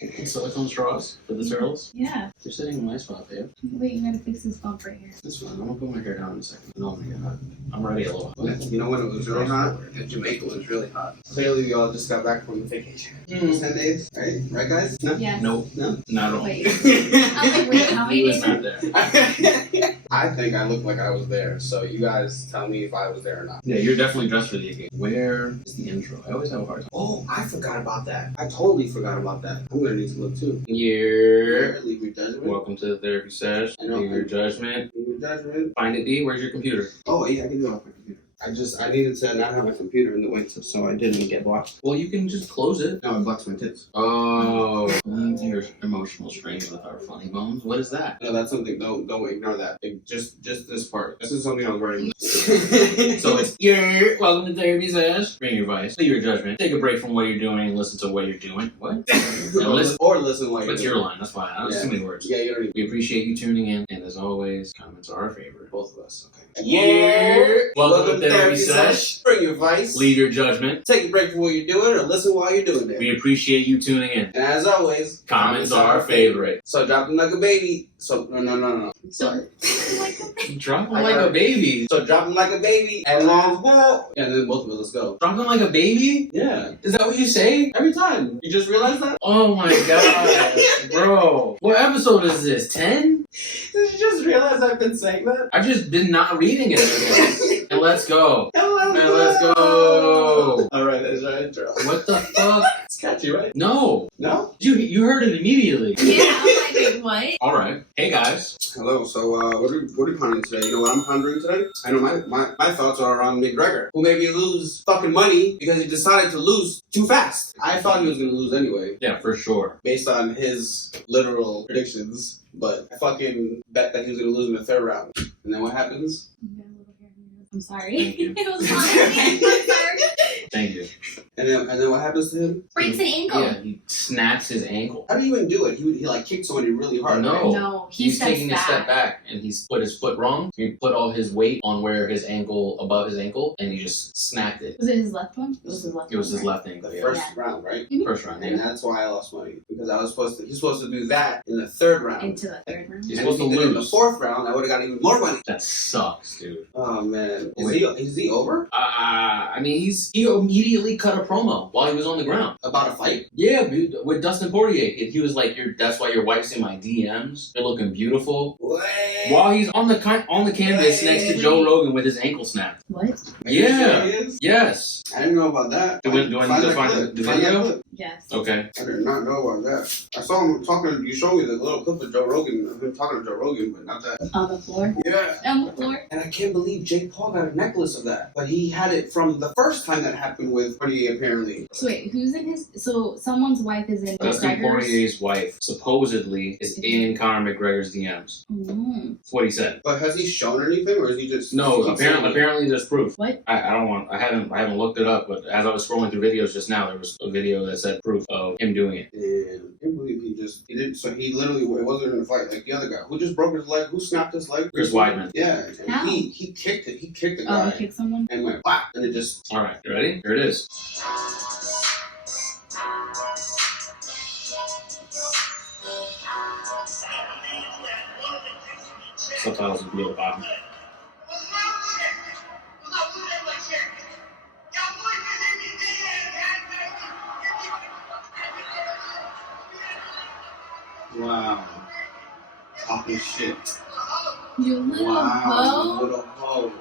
Silicone straws for the turtles? Yeah. They're sitting in my spot, babe. Wait, you gotta fix this bump right here. This one, I'm gonna put my hair down in a second. No, I'm gonna get hot. I'm already a little hot. You know when it was really hot? In Jamaica it was really hot. Clearly we all just got back from vacation. 10 days, right? Right, guys? No? Yes. Nope. No? Not at all. Wait. I'm like, wait, how many He was days? not there. I think I look like I was there, so you guys tell me if I was there or not. Yeah, you're definitely dressed for the occasion. Where is the intro? I always have a hard time. Oh, I forgot about that. I totally forgot about that. I'm gonna need to look too. Here. Leave your judgment. Welcome to the therapy sesh. I know. Leave your judgment. Leave your judgment. Find it, B. Where's your computer? Oh, yeah, I can do it off my computer. I needed to not have my computer in the way, so I didn't get blocked. Well, you can just close it. No, it blocks my tits. Oh. Your emotional strain with our funny bones. What is that? No, that's something. Don't ignore that. Just this part. This is something I was wearing. So it's welcome to therapy sesh. Bring your advice. Leave your judgment. Take a break from what you're doing and listen to what you're doing. What? or listen while you're What's your line? That's fine. That's too many words. Yeah, you don't need. We appreciate you tuning in, and as always, comments are our favorite. Both of us. Okay. Welcome to therapy sesh. Bring your advice. Leave your judgment. Take a break from what you're doing, or listen while you're doing it. We appreciate you tuning in. And as always, Comments are our favorite. So drop them like a baby. So no. Sorry. Drop them like a baby. So drop them like a baby, and let's go. And then both of us, let's go. Drop them like a baby? Yeah. Is that what you say? Every time. You just realized that? Oh my god, bro. What episode is this? 10? Did you just realize I've been saying that? I've just been not reading it again. And let's go. And let's go. Alright, that's our intro. What the fuck? It's catchy, right? No. No? You heard it immediately. Yeah, I'm like, wait, what? Alright. Hey guys. Hello, so what are we pondering today? You know what I'm pondering today? I know my thoughts are on McGregor, who made me lose fucking money because he decided to lose too fast. I thought he was going to lose anyway. Yeah, for sure. Based on his literal predictions, but I fucking bet that he was going to lose in the third round. And then what happens? I'm sorry. Thank you. It was fine. I'm sorry. Thank you. And then what happens to him? Breaks an ankle. Yeah, he snaps his ankle. How do you even do it? He like kicked somebody really hard. No. Right? No, He's taking a step back, and he's put his foot wrong. He put all his weight on where his ankle, above his ankle, and he just snapped it. Was it his left one? It was his left. It was one, his right? left ankle. The Yeah. first round, right? Mhm. First round. And Yeah. that's why I lost money because he's supposed to do that in the third round. Into the third round. He's And if supposed he to did it in the lose. fourth round, I would have got even more money. That sucks, dude. Oh man, Wait. is he over I mean, he immediately cut a promo while he was on the ground. about a fight? Yeah, dude, with Dustin Poirier, he was like, "That's why your wife's in my DMs. They're looking beautiful." What? While he's on the canvas next to Joe Rogan with his ankle snapped. What? Are you Yeah. serious? Yes. I didn't know about that. Do I need to find the Find that video? clip. Yes. Okay. I did not know about that. I saw him talking. You showed me the little clip of Joe Rogan. I've been talking to Joe Rogan, but not that. On the floor. Yeah. On the floor. And I can't believe Jake Paul got a necklace of that. But he had it from the first time that happened with Poirier, apparently. So wait, who's in his? So someone's wife is in Dustin McGregor's. Poirier's wife supposedly is in Conor McGregor's DMs. Mm. That's what he said. But has he shown anything, or is he just No, keep saying it? apparently there's proof. What? I haven't looked it up, but as I was scrolling through videos just now, there was a video that said proof of him doing it. And I can't believe he did. So he literally, it wasn't in a fight like the other guy who just broke his leg, who snapped his leg. Chris Weidman. Yeah, and How? he kicked it. He kicked the Oh, guy he kicked someone. and went whack, and it just. All right, you ready? Here it is. Subtitles will be at the bottom. Wow. Talking shit. You little Wow, hoe. you little hoe.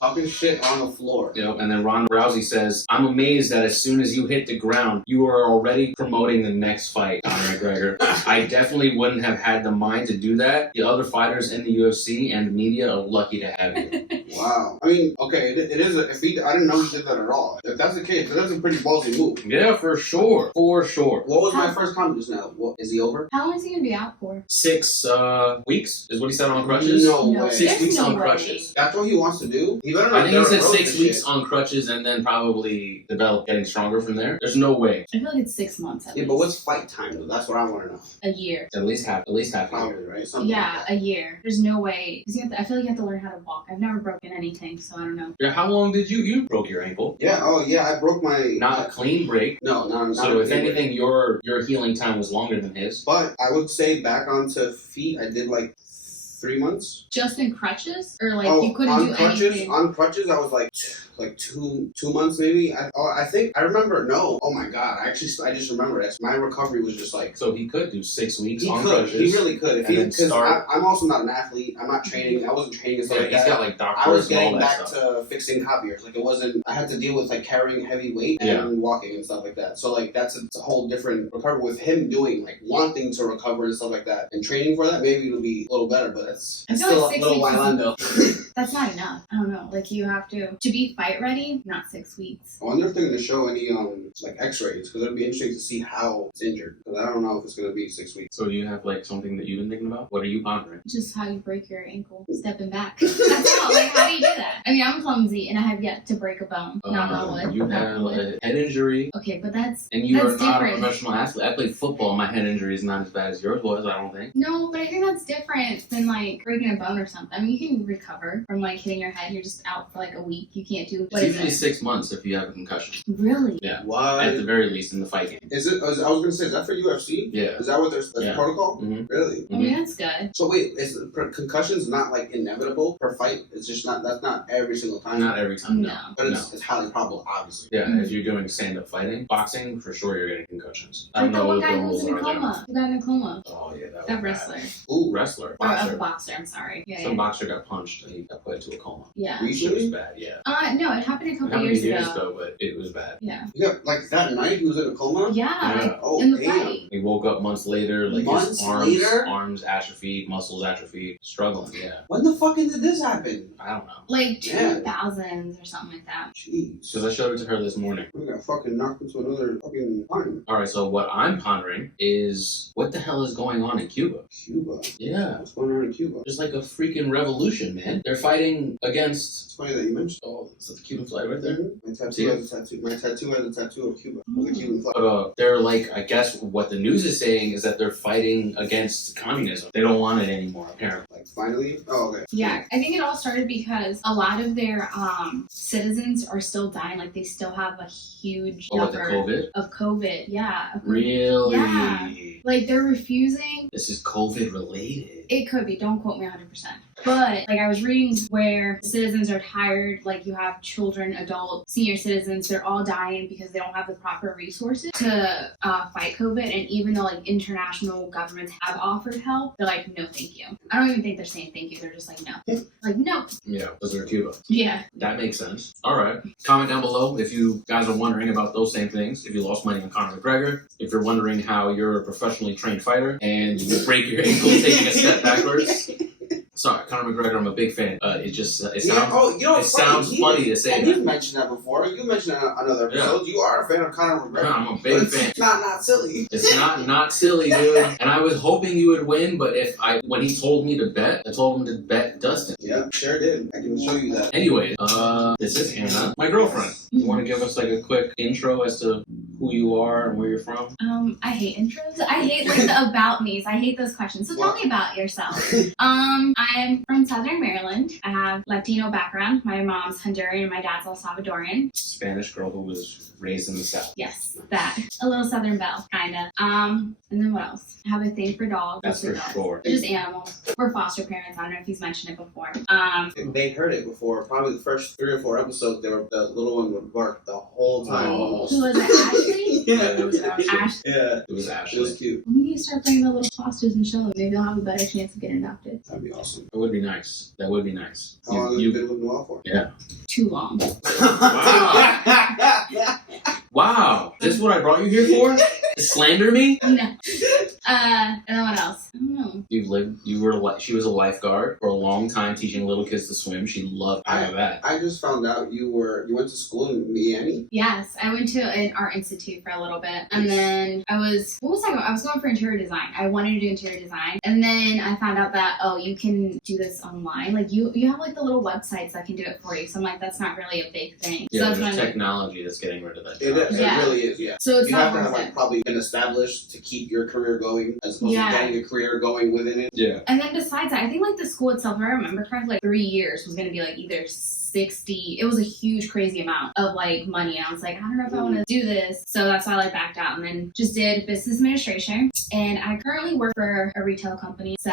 Talking shit on the floor. Yep, and then Ronda Rousey says, "I'm amazed that as soon as you hit the ground, you are already promoting the next fight, Conor McGregor. I definitely wouldn't have had the mind to do that. The other fighters in the UFC and the media are lucky to have you." Wow. I mean, okay, it is. I didn't know he did that at all. If that's the case, that's a pretty ballsy move. Yeah, for sure. For sure. What was my first comment just now? What, is he over? How long is he gonna be out for? 6 weeks is what he said on crutches. No No. way. 6 There's weeks no on way. crutches. That's what he wants to do? He better I not think he get said a rope 6 and weeks shit. on crutches and then probably develop getting stronger from there. There's no way. I feel like it's 6 months at Yeah, least. but what's fight time though? That's what I want to know. A year. At least half a year. Probably, right? Something Yeah, like that. a year. There's no way. 'Cause I feel like you have to learn how to walk. I've never broken anything, so I don't know. Yeah, how long did you broke your ankle? Yeah. Oh, yeah. I broke my. Not a clean break. No, not. So a if clean anything, your healing time was longer than his. But I would say back onto feet, I did like 3 months. Just in crutches? Or like Oh, you couldn't on do crutches, anything? on crutches, I was like two months maybe. I think I remember. No, oh my god, I just remember this. My recovery was just like. So he could do 6 weeks He on could. crutches. He really could. If and he, then because start. I'm also not an athlete. I'm not training. I wasn't training and stuff Yeah, like he's that. got like doctors I was and all getting that back stuff. to fixing copiers. Like it wasn't. I had to deal with like carrying heavy weight and Yeah. walking and stuff like that. So like that's a whole different recovery with him doing like wanting to recover and stuff like that and training for that. Maybe it'll be a little better, but it's I feel still like a 6 little weeks while is- on though. That's not enough. I don't know. Like you have to be fight ready, not 6 weeks. I wonder if they're going to show any like X-rays because it'd be interesting to see how it's injured. Because I don't know if it's going to be 6 weeks. So do you have like something that you've been thinking about? What are you pondering? Just how you break your ankle, stepping back. That's all. Like how do you do that? I mean, I'm clumsy and I have yet to break a bone. Knock on wood. You Knock have on wood. a head injury, Okay, but that's and you are That's not different. a professional athlete. I played football. My head injury is not as bad as yours was. I don't think. no, but I think that's different than like breaking a bone or something. I mean, you can recover from like hitting your head. You're just out for like a week. You can't do what It's is usually it? 6 months if you have a concussion. Really? Yeah, What? at the very least in the fight game. Is it? I was going to say, is that for UFC? Yeah. Is that what there's Yeah. protocol? Mhm. Really? I mean, that's good. So wait, is concussions not like inevitable per fight? It's just not. That's not every single time. Not every time. No. No. But No. it's highly probable, obviously. Yeah, Mhm. if you're doing stand-up fighting, boxing, for sure you're getting concussions. I Like don't the know one what guy the who was rules in a are there. coma. Who got in a coma. Oh yeah, that was That bad. wrestler. Ooh, Wrestler, Or boxer. a boxer, I'm sorry. Yeah, Some yeah. boxer got punched and he got put into a coma. Yeah. It was recently? bad. Yeah. No, it happened a It couple happened years years ago. ago, but it was bad. Yeah. Yeah, like that night he was in a coma. Yeah. Yeah. Oh, In the damn. fight. He woke up months later, like Months his arms, later? arms atrophied, muscles atrophied, struggling. Yeah, When the fucking did this happen? I don't know. Like Yeah. 2000s or something like that. Jeez. Because I showed it to her this morning. We got fucking knocked into another fucking time. All right, so what I'm pondering is what the hell is going on in Cuba? Cuba. Yeah, What's going on in Cuba? there's like a freaking revolution, man. They're fighting against. It's funny that you mentioned. Oh, is that the Cuban flag right there? My tattoo See it? has a tattoo. My tattoo has a tattoo of Cuba. With a Cuban flag. But they're like, I guess what the news is saying is that they're fighting against communism. They don't want it anymore, apparently. Like finally? Oh, okay. Yeah, I think it all started because a lot of their citizens are still dying. Like they still have a huge Oh, with the number COVID? of COVID. Yeah. of COVID. Really? Yeah. Like they're refusing. This is COVID related. It could be. Don't quote me 100%. But like I was reading where citizens are tired. Like you have children, adults, senior citizens. They're all dying because they don't have the proper resources to fight COVID. And even though like international governments have offered help, they're like, no, thank you. I don't even think they're saying thank you. They're just like, no. Like no. Yeah, because they're Cuba. Yeah. That makes sense. All right. Comment down below if you guys are wondering about those same things. If you lost money on Conor McGregor. If you're wondering how you're a professionally trained fighter and you break your ankle taking a step backwards. Sorry, Conor McGregor, I'm a big fan. It sounds, Oh, you know, it it's funny. sounds funny to say And that. you've mentioned that before. You mentioned that on other episodes. You are a fan of Conor McGregor. Yeah, I'm a But big it's fan. not silly. It's not silly, dude. And I was hoping you would win, but when he told me to bet, I told him to bet Dustin. Yeah, sure did. I can show you that. Anyway, this is Anna, my girlfriend. You want to give us like a quick intro as to who you are and where you're from? I hate intros. I hate like the about me's. I hate those questions. So tell me about yourself. I'm from Southern Maryland. I have Latino background. My mom's Honduran and my dad's El Salvadorian. Spanish girl who was raised in the South. Yes, that. A little Southern belle, kinda. And then what else? I have a thing for dogs. That's mostly for dogs. sure. They're just animals. We're foster parents. I don't know if he's mentioned it before. They heard it before. Probably the first 3 or 4 episodes, the little one would bark the whole time. Oh. Almost. Who was it? Ashley? Yeah, it was Ashley. Ash. Yeah, It was it Ashley. was cute. We need to start bringing the little fosters and show them. Maybe they'll have a better chance of getting adopted. That'd be awesome. That would be nice. That would be nice. How long have you been with Noel for? Yeah. Too long. Wow. Is this what I brought you here for? To slander me? No. And then what else? I don't know. She was a lifeguard for a long time, teaching little kids to swim. She loved all of that. I just found out you went to school in Miami. Yes, I went to an art institute for a little bit, and then I was going for interior design. I wanted to do interior design, and then I found out that you can do this online. Like you have like the little websites that can do it for you. So I'm like, that's not really a big thing. Yeah, so there's technology that's getting rid of that. It really is. Yeah. So it's you not have to have worth like it. probably been established to keep your career going, as opposed to getting a career going within it. Yeah. And then besides that, I think like the school itself, if I remember correctly, like 3 years was going to be like either 60. It was a huge, crazy amount of like money. And I was like, I don't know if I want to do this. So that's why I like backed out and then just did business administration. And I currently work for a retail company. So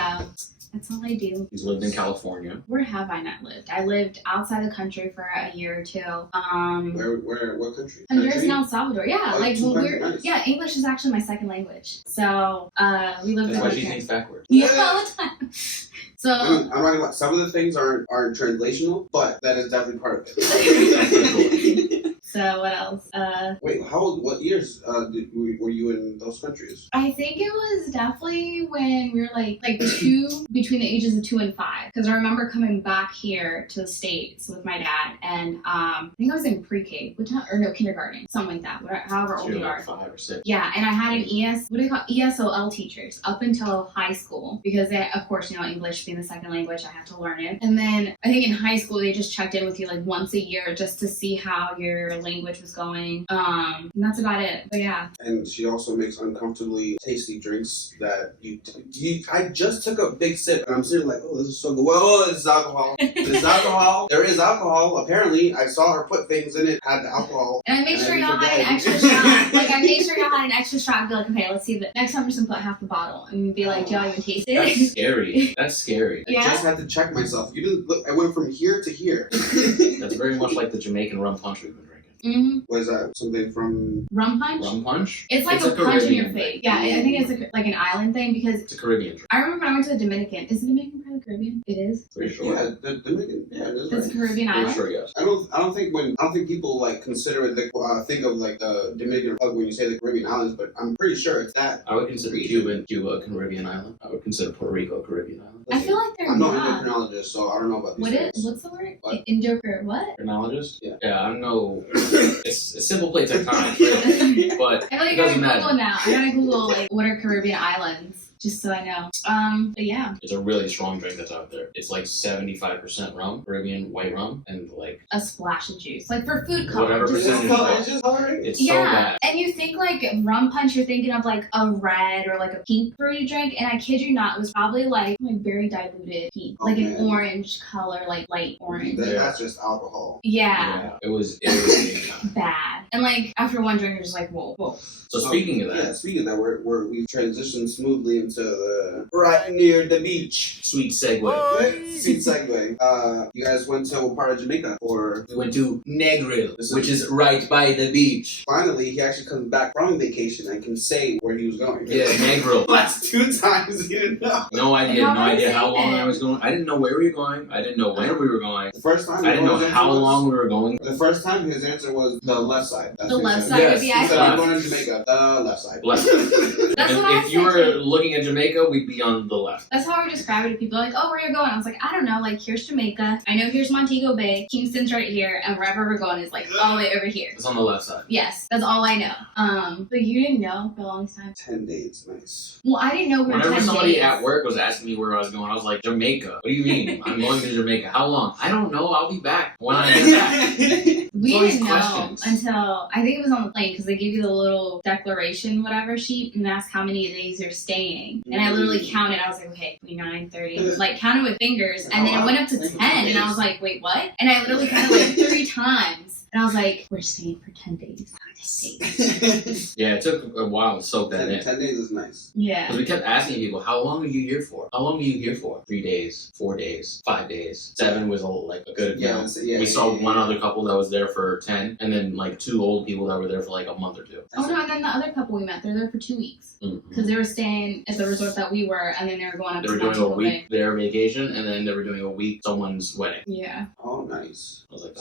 that's all I do. You've lived in California. Where have I not lived? I lived outside the country for a year or two. What country? Honduras and El Salvador. Yeah, Oh, like when nice. yeah, English is actually my second language. So we lived That's there. why she thinks backwards. Yeah, all the time. So I mean, I'm not gonna lie, some of the things aren't translational, but that is definitely part of it. So what else? Wait, what years were you in those countries? I think it was definitely when we were like the two between the ages of 2 and 5. Because I remember coming back here to the States with my dad, and I think I was in pre-K, kindergarten, something like that. However old you are. 5 or 6. Yeah, and I had an ESOL teachers up until high school because they, of course, English being the second language, I had to learn it. And then I think in high school they just checked in with you like once a year just to see how your language was going. And that's about it. But yeah. And she also makes uncomfortably tasty drinks that I just took a big sip and I'm sitting like, oh, this is so good. Whoa, this is alcohol. This is alcohol. There is alcohol. Apparently, I saw her put things in it, had the alcohol. And I made sure y'all had an extra shot. Like I made sure y'all had an extra shot and be like, okay, let's see. Next time I'm just gonna put half the bottle and be like, do y'all even taste it? That's scary. That's scary. I just had to check myself. You didn't look. I went from here to here. That's very much like the Jamaican rum punch we've been drinking. Mm-hmm. Was that something from Rum punch? Rum punch? It's like a punch in your Caribbean face. thing. Yeah, I think it's like an island thing because It's a Caribbean drink. I remember when I went to the Dominican. Is the Dominican part of the Caribbean? It is. Pretty sure. Yeah, the Dominican. Yeah, that's It's a right. Caribbean Pretty island. sure, yes. I don't think people like consider it think of like the Dominican Republic when you say the Caribbean islands, but I'm pretty sure it's that. I would consider Cuba a Caribbean island. I would consider Puerto Rico a Caribbean island. I feel like they're I'm no not. endocrinologist, so I don't know about these things. What's the word? What? Endocrine what? Endocrinologist? Yeah. Yeah, I don't know. It's a simple plate tectonic, really. But I know you it gotta doesn't Google matter. now. I gotta Google like what are Caribbean islands just so I know. But yeah, It's a really strong drink that's out there. It's like 75% rum, Caribbean white rum, and like a splash of juice, like for food color. Whatever just- percentage. It's just coloring. it's so Yeah, bad. and you think like rum punch, you're thinking of like a red or like a pink fruity drink, and I kid you not, it was probably like very diluted pink, like an man. orange color, like light orange. That's just alcohol. Yeah, It was big time. bad. And like after one drink, you're just like, whoa. So speaking of Yeah, that, speaking of that, we've transitioned smoothly into the right near the beach. sweet segue. Sweet segue. You guys went to what part of Jamaica? Or We went to Negril, which is right by the beach. finally, he actually comes back from vacation and can say where he was going. Yeah, Negril. Last 2 times he didn't know. No idea how long it. I was going. I didn't know where we were going. I didn't know when we were going. The first time, I didn't know his answer how was- long we were going. The first time, his answer was the left side. That's The what he left said. side Yes, of the he He said, island. I'm going to Jamaica. The left side. Left. That's what I If you said, were too. looking at Jamaica, we'd be on the left. That's how we describe it to people. Like, oh, where you going? I was like, I don't know. Like, here's Jamaica. I know here's Montego Bay. Kingston's right here, and wherever we're going is like all the way over here. It's on the left side. Yes, that's all I know. But you didn't know for a long time. 10 days. Nice. Well, I didn't know we were Whenever 10 somebody days. at work was asking me where I was going, I was like, Jamaica. What do you mean? I'm going to Jamaica. How long? I don't know. I'll be back when I get back. We All these didn't know questions. until I think it was on the plane because they give you the little declaration, whatever sheet, and ask how many days you're staying. And I literally counted. I was like, okay, 29, 30, like counted with fingers, and then it went up to 10, and I was like, wait, what? And I literally counted like 3 times, and I was like, we're staying for 10 days. 10 days. Yeah, it took a while to soak that in. 10 days is nice. Yeah. Because we kept asking people, how long are you here for? How long are you here for? 3 days, 4 days, 5 days. 7 was a good amount. We saw one other couple that was there for 10, and then like 2 old people that were there for like a month or 2. Oh no, and then the other couple we met, they're there for 2 weeks because they were staying at the resort that we were, and then they were going up They to were doing a Montego Bay. week their vacation, and then they were doing a week someone's wedding. Yeah. Oh, nice. It was like,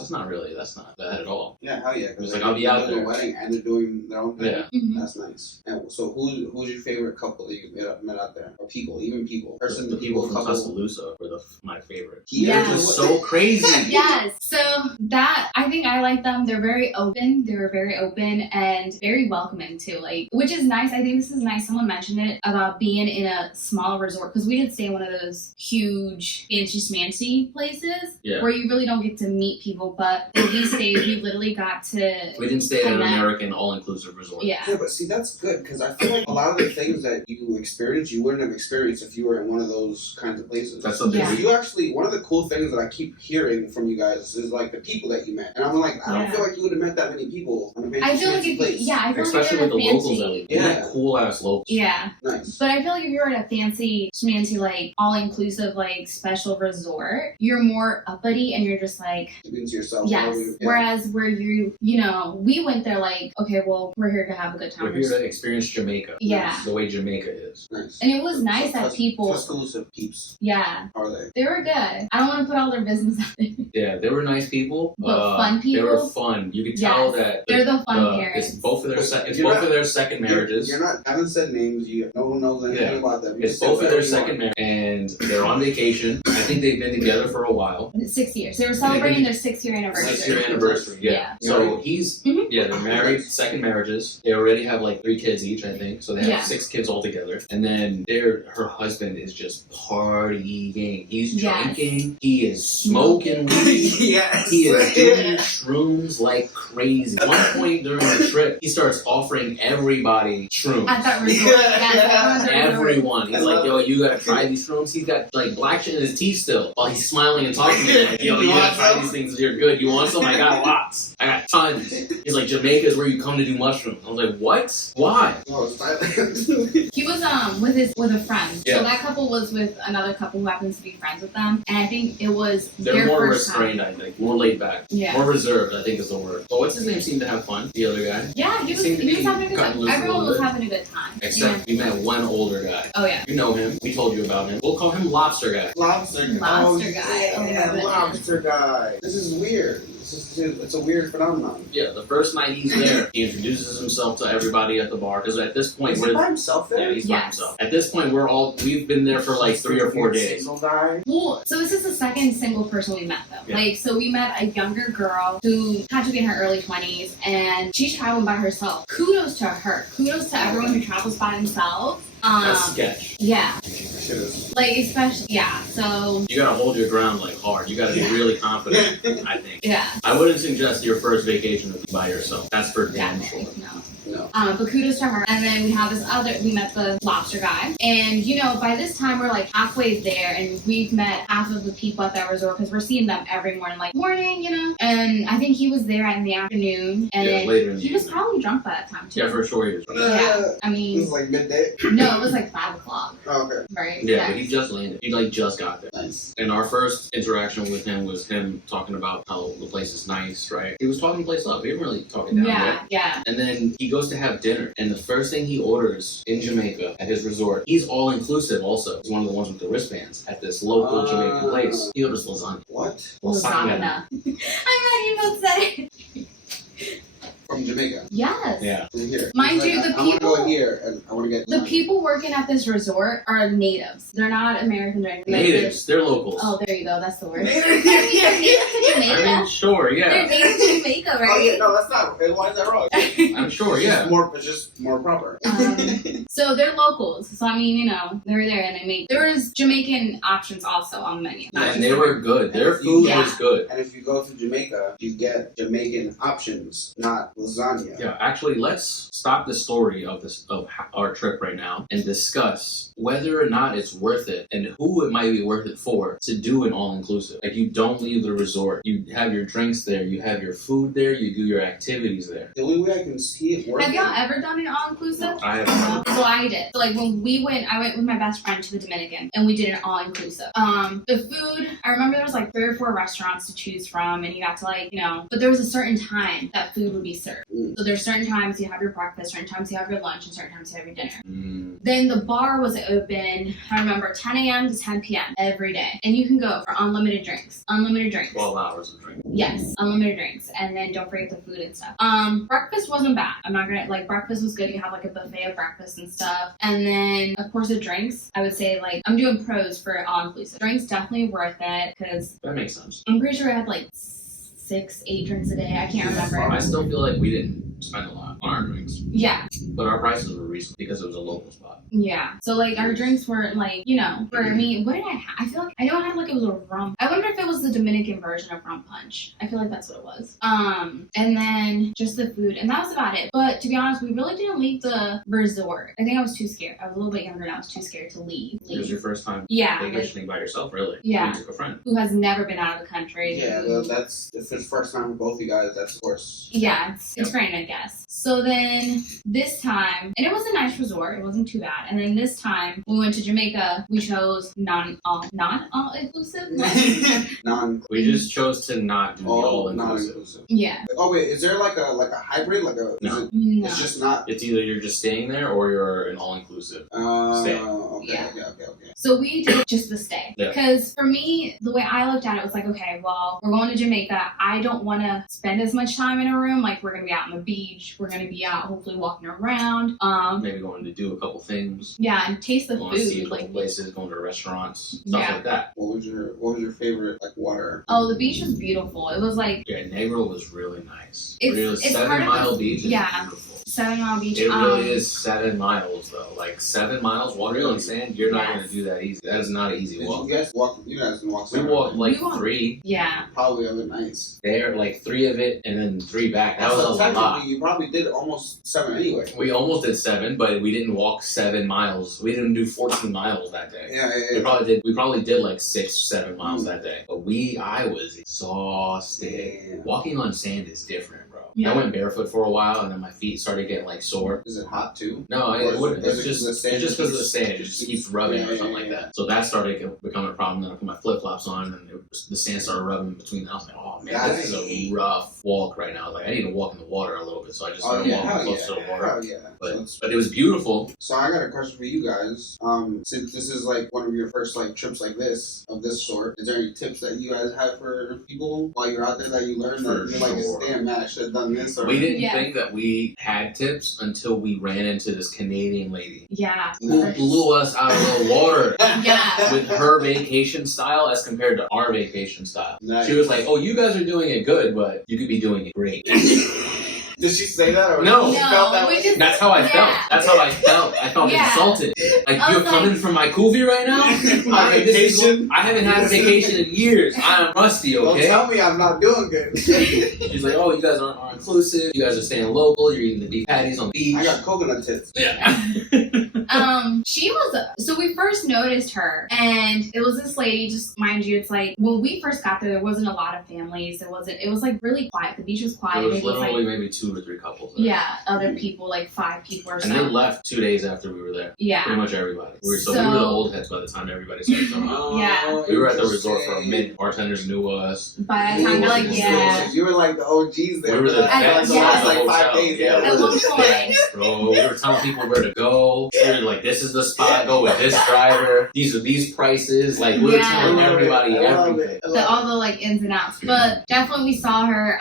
that's not bad at all. Yeah, hell yeah. It's like, I'll be out there. there. Wedding and they're doing their own thing. Yeah. Mhm. That's nice. And so who's your favorite couple that you met out there? Or people, even people. Person, The people from couple. Tuscaloosa were my favorite. Yeah. They're just so crazy. Yes. So that I think I like them. They're very open. They were very open and very welcoming too. Like, which is nice. I think this is nice. Someone mentioned it about being in a small resort because we did stay in one of those huge fancy schmancy places where you really don't get to meet people. But when we stayed, we literally got to. We didn't stay at an connect. American all-inclusive resort. Yeah. Yeah, but see, that's good because I feel like a lot of the things that you experience, you wouldn't have experienced if you were in one of those kinds of places. That's something. Yeah. You actually, one of the cool things that I keep hearing from you guys is like the people that you met, and I'm like, I don't feel like you would have met that many people. I feel like if you, I feel Especially like with you're the at a locals that we cool ass locals. Yeah. Nice. But I feel like if you're at a fancy schmancy, like all-inclusive, like special resort, you're more uppity and you're just like, Keeping to yourself. yes. Whereas where you know, we went there like, okay, well, we're here to have a good time. We're here to experience Jamaica. Yeah. The way Jamaica is. Nice. And it was nice that people. Tuscaloosa peeps. Yeah. How are they? They were good. I don't want to put all their business out there. Yeah, they were nice people. But fun people. They were fun. You could tell that they're the fun parents. It's both of their second marriages. You're not. I haven't said names. No one knows anything about them. It's both of their second marriage, and they're on vacation. I think they've been together for a while. 6 years. They were celebrating their 6-year anniversary. 6-year anniversary. Yeah. So they're married, second marriages. They already have like 3 kids each, I think. So they have 6 kids altogether. And then her husband is just partying. He's drinking. He is smoking weed. Yes. He is doing shrooms like crazy. At one point during the trip, he starts offering everybody shrooms. At that resort. Everyone. He's like, yo, you gotta try these shrooms. He's got like black shit in his teeth still while he's smiling and talking to me. Like, yo, you gotta try these things. You're good. You want some? I got lots. I got tons. He's like, Jamaica is where you come to do mushrooms. I was like, what? Why? He was with a friend. Yeah. So that couple was with another couple who happens to be friends with them. And I think it was They're their more first restrained, time. I think. More laid back. Yeah. More reserved, I think is the word. But what's his name seemed to have fun? The other guy? Yeah, he was having a good time. Everyone was having a good time. Except we met one older guy. Oh yeah. You know him. We told you about him. We'll call him Lobster Guy. Lobster Guy. Lobster Guy. This is weird. It's a weird phenomenon. Yeah, the first night he's there, he introduces himself to everybody at the bar. Because at this point, Is he by himself there? Yeah, he's by himself. At this point, we've been there for like 3 or 4 days. Single guy. Well, so this is the second single person we met though. Yeah. Like, so we met a younger girl who had to be in her early 20s, and she traveled by herself. Kudos to her. Kudos to everyone who travels by themselves. That's sketch. Yeah. Like, especially, so. You gotta hold your ground like hard. You gotta be really confident, I think. Yeah. I wouldn't suggest your first vacation to be by yourself. That's for damn sure. No. But kudos to her. And then we met the lobster guy. And, by this time we're like halfway there, and we've met half of the people at that resort because we're seeing them every morning, like morning, And I think he was there in the afternoon. And later in the he was evening. probably drunk by that time, too. Yeah, for sure he was drunk. Yeah. I mean. This is like midday? No, it was like 5 o'clock. Oh, okay. Right? Yeah, but he just landed. He just got there. Nice. And our first interaction with him was him talking about how the place is nice, right? He was talking the place up. He didn't really talk it down. Yeah, right? yeah. And then he goes to have dinner, and the first thing he orders in Jamaica at his resort, he's all inclusive also. He's one of the ones with the wristbands at this local Jamaican place. He orders lasagna. What? Lasagna. I thought you would say. From Jamaica. Yes. Yeah. Here. Mind you, the I want to people- go here and I want to get The people working at this resort are natives. They're not Americans or anything. Natives. They're locals. Oh, there you go. That's the word. Native? They're native to Jamaica. I mean, sure, They're yeah. native to Jamaica, Oh right? yeah, no, that's not. Why is that wrong? I'm sure, yeah. It's just more proper. So they're locals. So I mean, they were there and there was Jamaican options also on the menu. And they were good. Their food Yeah. was good. And if you go to Jamaica, you get Jamaican options, not lasagna. Yeah, actually, let's stop the story of our trip right now and discuss whether or not it's worth it and who it might be worth it for to do an all-inclusive. Like, you don't leave the resort. You have your drinks there. You have your food there. You do your activities there. The only way I can see it worth Have y'all it. ever done an all-inclusive? I have So I did. So like when I went with my best friend to the Dominican and we did an all-inclusive. The food, I remember there was like 3 or 4 restaurants to choose from and you got to but there was a certain time that food would be served. serve. So there's certain times you have your breakfast, certain times you have your lunch, and certain times you have your dinner. Mm. Then the bar was open, I remember, 10 a.m. to 10 p.m. every day. And you can go for unlimited drinks. Unlimited drinks. 12 hours of drinking. Yes, unlimited drinks. And then don't forget the food and stuff. Breakfast wasn't bad. I'm not gonna, like, breakfast was good. You have, like, a buffet of breakfast and stuff. And then, of course, the drinks, I would say, like, I'm doing pros for all-inclusive. Drinks definitely worth it, because That makes sense. I'm pretty sure I had, like, 6, 8 drinks a day. I can't remember. I still feel like we didn't spend a lot on our drinks. Yeah. But our prices were reasonable because it was a local spot. Yeah. So, like, our drinks weren't, like, you know, for me, what did I have? I feel like, I know I had, like, it was a rum. I wonder if it was the Dominican version of rum punch. I feel like that's what it was. And then just the food. And that was about it. But to be honest, we really didn't leave the resort. I think I was too scared. I was a little bit younger and I was too scared to leave. It was your first time Yeah. vacationing by yourself, really? Yeah. You took a friend. Who has never been out of the country. Yeah, well, that's if it's first time for both you guys. That's of course. Yeah, it's great, I guess. So then this time, and it was a nice resort. It wasn't too bad. And then this time, we went to Jamaica. We chose non-all-inclusive. We just chose to not do the all-inclusive. non-inclusive. Yeah. Oh wait, is there like a hybrid? Like a No. No. It's just not. It's either you're just staying there or you're an all-inclusive. Stay. Okay, Yeah. okay. So we did just the stay. Yeah. Because for me, the way I looked at it was like, okay, well, we're going to Jamaica. I don't want to spend as much time in a room. Like, we're going to be out on the beach. We're going to be out, hopefully, walking around. Maybe going to do a couple things. Yeah, and taste the Going to see a food. couple Like, places, going to restaurants, stuff Yeah. like that. What was your favorite like water? oh, the beach was beautiful. It was like Yeah, Negro was really nice. It's- really, it's 7 part of Mile the- Beach is yeah. beautiful. 7 Mile Beach. It really is 7 miles though. Like 7 miles, water Really? and sand. You're not Yes. going to do that easy. That is not an easy Did walk. you guys walk? You guys didn't walk. We seven, walked right? like We walked- 3 Yeah. Probably other nights. there, like 3 of it, and then 3 back. That was a technically, lot. you probably did almost 7 anyway. We almost did 7, but we didn't walk 7 miles. We didn't do 14 miles that day. Yeah. We probably did like 6, 7 miles that day. But I was exhausted. Yeah. Walking on sand is different, bro. Yeah. I went barefoot for a while, and then my feet started getting like sore. Is it hot too? No, Or it is wouldn't. it- It's is it just 'cause the sand because of the just- sand. It just keeps rubbing Yeah, or something yeah, like yeah. that. So that started becoming a problem. Then I put my flip flops on, and the sand started rubbing between the house. Like, oh man, this is a rough walk right now. I was like, I need to walk in the water a little bit. So I just started walking hell close to the water. Hell yeah. But it was beautiful. So I got a question for you guys. Since this is like one of your first like trips like this of this sort, is there any tips that you guys have for people while you're out there that you learned that For you're like, sure. damn man, I should have done this? Or We didn't Yeah. think that we had tips until we ran into this Canadian lady Yeah. who blew us out of the water Yeah. with her vacation style as compared to our vacation style. Nice. She was like, "Oh, you guys are doing it good, but you could be doing it great." Did she say that or No. she felt that No, we way? just- That's how I felt. Yeah. That's how I felt. I felt Yeah. insulted. Like, I you're was coming like- from my Coovie right now? My vacation? I haven't had a vacation in years. I'm rusty, Don't okay? tell me I'm not doing good. She's like, oh, you guys aren't inclusive. You guys are staying local. You're eating the beef patties on the beach. I got coconut tits. Yeah. She was, so we first noticed her, and it was this lady, just mind you, it's like, when we first got there wasn't a lot of families, it was like really quiet, the beach was quiet. There was It was literally like, maybe 2 or 3 couples there. yeah, other people, like 5 people or And they so. left 2 days after we were there. Yeah. Pretty much everybody. We were the So- old heads by the time everybody started coming out. Yeah. We were at the resort for a minute. Bartenders knew us. By the time they're like, yeah. You were like the OGs there. We were the Like, vets the yeah. last of the like 5 hotel. days. Yeah, Yeah. At we were one the point- vets, bro. We were telling people where to go. We were like, this is the spot. Go with this driver. These are these prices. Like, we were Yeah. telling everybody I love everything. it. All the like ins and outs, but definitely we saw her.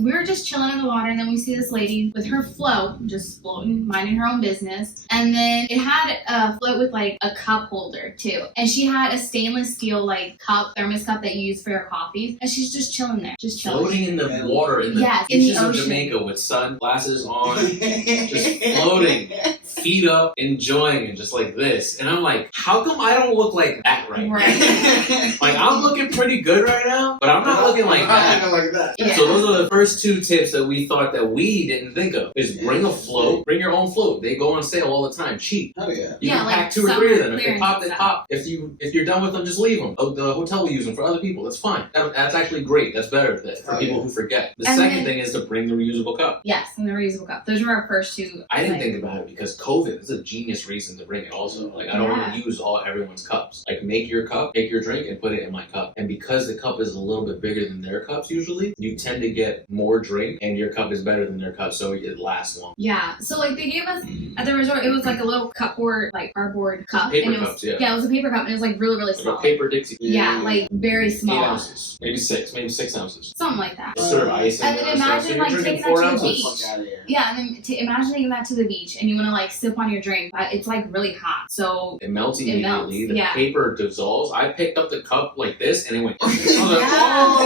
We were just chilling in the water, and then we see this lady with her float, just floating, minding her own business. And then it had a float with like a cup holder too, and she had a stainless steel like cup, thermos cup that you use for your coffee, and she's just chilling there, just chilling. Floating in the water in the Yes, in the beaches of ocean. Jamaica with sunglasses on, just floating, feet up, enjoying it just like this. And I'm like, how come I don't look like that right now? Right. Like, I'm looking pretty good right now, but I'm not looking like that. I'm not looking like that. Yeah. So those are the first 2 tips that we thought that we didn't think of. Is bring a float, bring your own float. They go on sale all the time, cheap. Hell yeah. You Yeah, can like pack 2 or 3 of them. If they clearance pop, they stuff. pop. If you're done with them, just leave them. Oh, the hotel will use them for other people. That's fine. That's actually great. That's better for Oh, people yeah. who forget. The And second then- thing is to bring the reusable cup. Yes, and the reusable cup. Those were our first 2. I didn't like, think about it because COVID is a a genius reason to bring it also. Like, I don't want to use everyone's cups. Like, make your cup, take your drink, and put it in my cup. And because the cup is a little bit bigger than their cups usually, you tend to get more drink, and your cup is better than their cup, so it lasts long. Yeah, so like they gave us at the resort, it was like a little cupboard, like cardboard cup. Paper and it was, cups, yeah. Yeah, it was a paper cup, and it was like really, really Like small. a paper Dixie. Yeah, like very small. 8 ounces. Maybe 6 ounces. Something like that. Just sort of ice And then stuff. imagine So you're like drinking taking 4 that to the ounces. beach. Yeah, and then imagine taking that to the beach, and you want to like sip on your drink. It's like really hot, so It melts It immediately. melts, The yeah. paper dissolves. I picked up the cup like this, and it went. I was like, Yeah.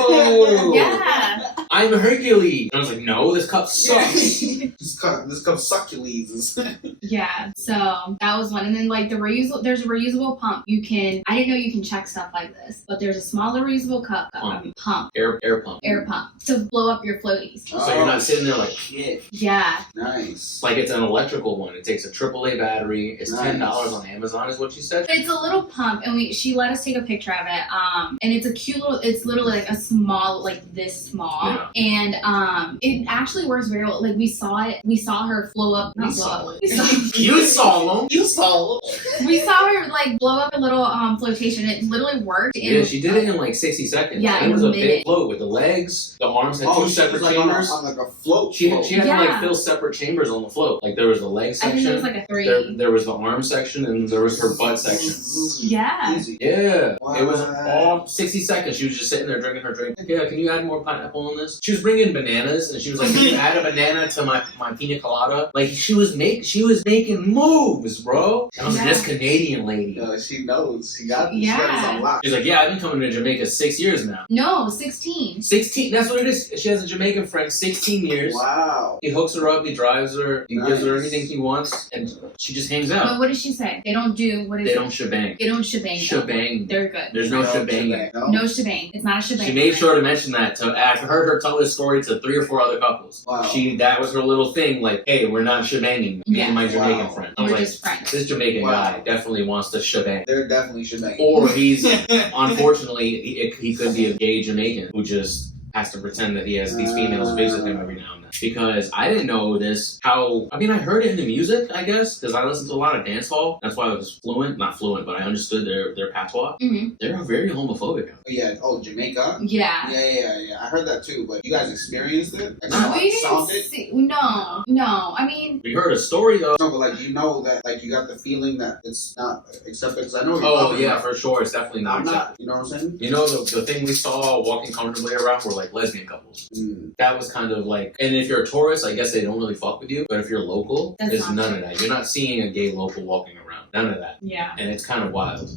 oh, yeah. I'm Hercules. And I was like, no, this cup sucks. This cup succulents. Yeah, so that was one. And then like there's a reusable pump. I didn't know you can check stuff like this, but there's a smaller reusable pump, Air pump. air pump to blow up your floaties. So you're not sitting there like shit. Yeah. Nice. Like it's an electrical one. It takes a AAA battery. It's Nice. $10 on Amazon, is what she said. It's a little pump, and she let us take a picture of it. And it's a cute little. It's literally like a small, like this small, Yeah. and it actually works very well. Like we saw it. We saw her flow up. Not We blow saw up. it. We saw. You saw them. You saw. We saw her like blow up a little flotation. It literally worked. Yeah, she did it in like 60 seconds. Yeah, it was in a a big minute. float with the legs. The arms had two she separate was like chambers. on like a float. She had to Yeah. like fill separate chambers on the float. Like there was the leg I section. think it was like a 3. There was the arm section, and there was her butt section. Yeah. Easy. Yeah, Wow. it was all 60 seconds. She was just sitting there drinking her drink. Yeah, can you add more pineapple on this? She was bringing bananas, and she was like, "Can you add a banana to my pina colada?" Like she was making moves, bro. And I was like, Yeah. "This Canadian lady." She knows. She got Yeah. this on lock. She's like, "Yeah, I've been coming to Jamaica 6 years now." No, 16. 16. That's what it is. She has a Jamaican friend, 16 years. Wow. He hooks her up. He drives her. He gives her Nice. anything he wants, and she just hangs But out. what did she say? They don't do what is They it? don't shebang. They don't shebang. Shebang. They're good. There's no shebang. No shebang. It's not a shebang. She made sure to mention that to. I've heard her tell this story to 3 or 4 other couples. Wow. That was her little thing. Like, hey, we're not shebanging. Me Yeah. and my Jamaican Wow. friend. I We're was like, just friends. this Jamaican Wow. guy definitely wants to shebang. There definitely should make. Or he's unfortunately he could be a gay Jamaican who just has to pretend that he has these females visit him every now and then. Because I didn't know this. I heard it in the music, I guess, because I listened to a lot of dancehall. That's why I was not fluent, but I understood their patois. Mm-hmm. They're very homophobic. Yeah. Oh, Jamaica. Yeah. Yeah. I heard that too. But you guys experienced it? We Saw didn't it? see. No. I mean, We heard a story though. No, but like you know that like you got the feeling that it's not accepted. Because I know. you Oh love it, yeah, right? for sure. It's definitely not I'm acceptable. not. You know what I'm saying? You know, the thing we saw walking comfortably around were like lesbian couples. That was kind of like, and if you're a tourist, I guess they don't really fuck with you. But if you're local, That's there's not none true. of that. You're not seeing a gay local walking around. None of that. yeah. And it's kind of wild.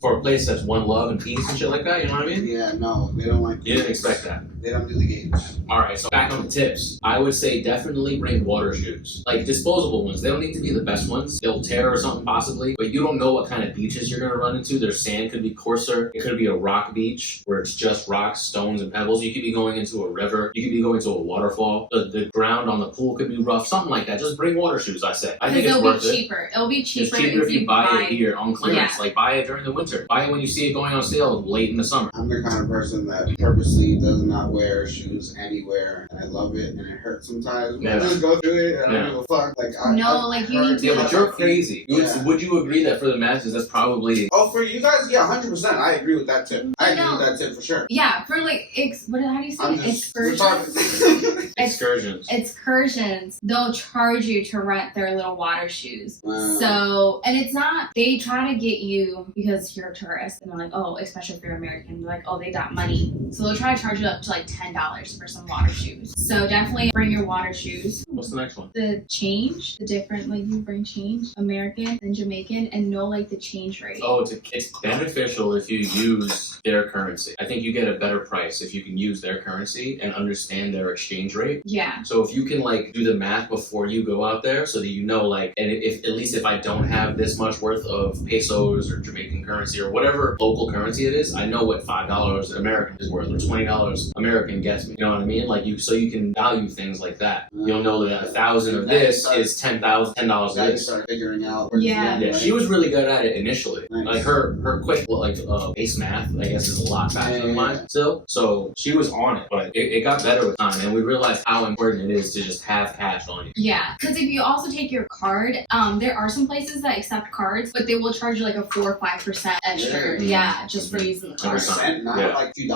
For a place that's one love and peace and shit like that, you know what I mean? Yeah. No, they don't like. You didn't expect that. They don't do the games. Alright, so back on the tips. I would say definitely bring water shoes. Like disposable ones. They don't need to be the best ones. They'll tear or something possibly. But you don't know what kind of beaches you're going to run into. Their sand could be coarser. It could be a rock beach where it's just rocks, stones, and pebbles. You could be going into a river. You could be going to a waterfall. The ground on the pool could be rough. Something like that. Just bring water shoes, I say. I think it's It'll worth be it. cheaper. It'll be It's cheaper, cheaper if you buy it here on clearance. Yeah. Like buy it during the winter. Buy it when you see it going on sale late in the summer. I'm the kind of person that purposely does not wear shoes anywhere, and I love it, and it hurts sometimes. But Yeah. I just go through it, and I Yeah. don't give a fuck. Like you need to- Yeah, but you're crazy. Yeah. Would you agree that for the masses, that's probably Oh, for you guys, yeah, 100%. I agree with that tip. I agree No. with that tip for sure. Yeah, for like how do you say I'm it? just Excursions? excursions. Excursions. They'll charge you to rent their little water shoes. Wow. So, and it's not, they try to get you because you're a tourist and they're like, oh, especially if you're American, they're like, oh, they got money. So they'll try to charge you up to like $10 for some water shoes. So definitely bring your water shoes. What's the next one? The change, the different, like you bring change, American and Jamaican, and know like the change rate. Oh, it's beneficial if you use their currency. I think you get a better price if you can use their currency and understand their exchange rate. Yeah. So if you can like do the math before you go out there so that you know like, and if at least if I don't have this much worth of pesos or Jamaican currency currency or whatever local currency it is, I know what $5 American is worth or $20 American gets me. You know what I mean? Like so you can value things like that. You'll know that 1,000 of this is $10 of Now you this. start figuring out. Yeah, she was really good at it initially. Nice. Like her quick base math, I guess, is a lot faster than mine still. So she was on it, but it got better with time, and we realized how important it is to just have cash on you. Yeah, because if you also take your card, there are some places that accept cards, but they will charge you like a 4 or 5% extra. Really? Yeah, just for using the card. Percent, not like $2.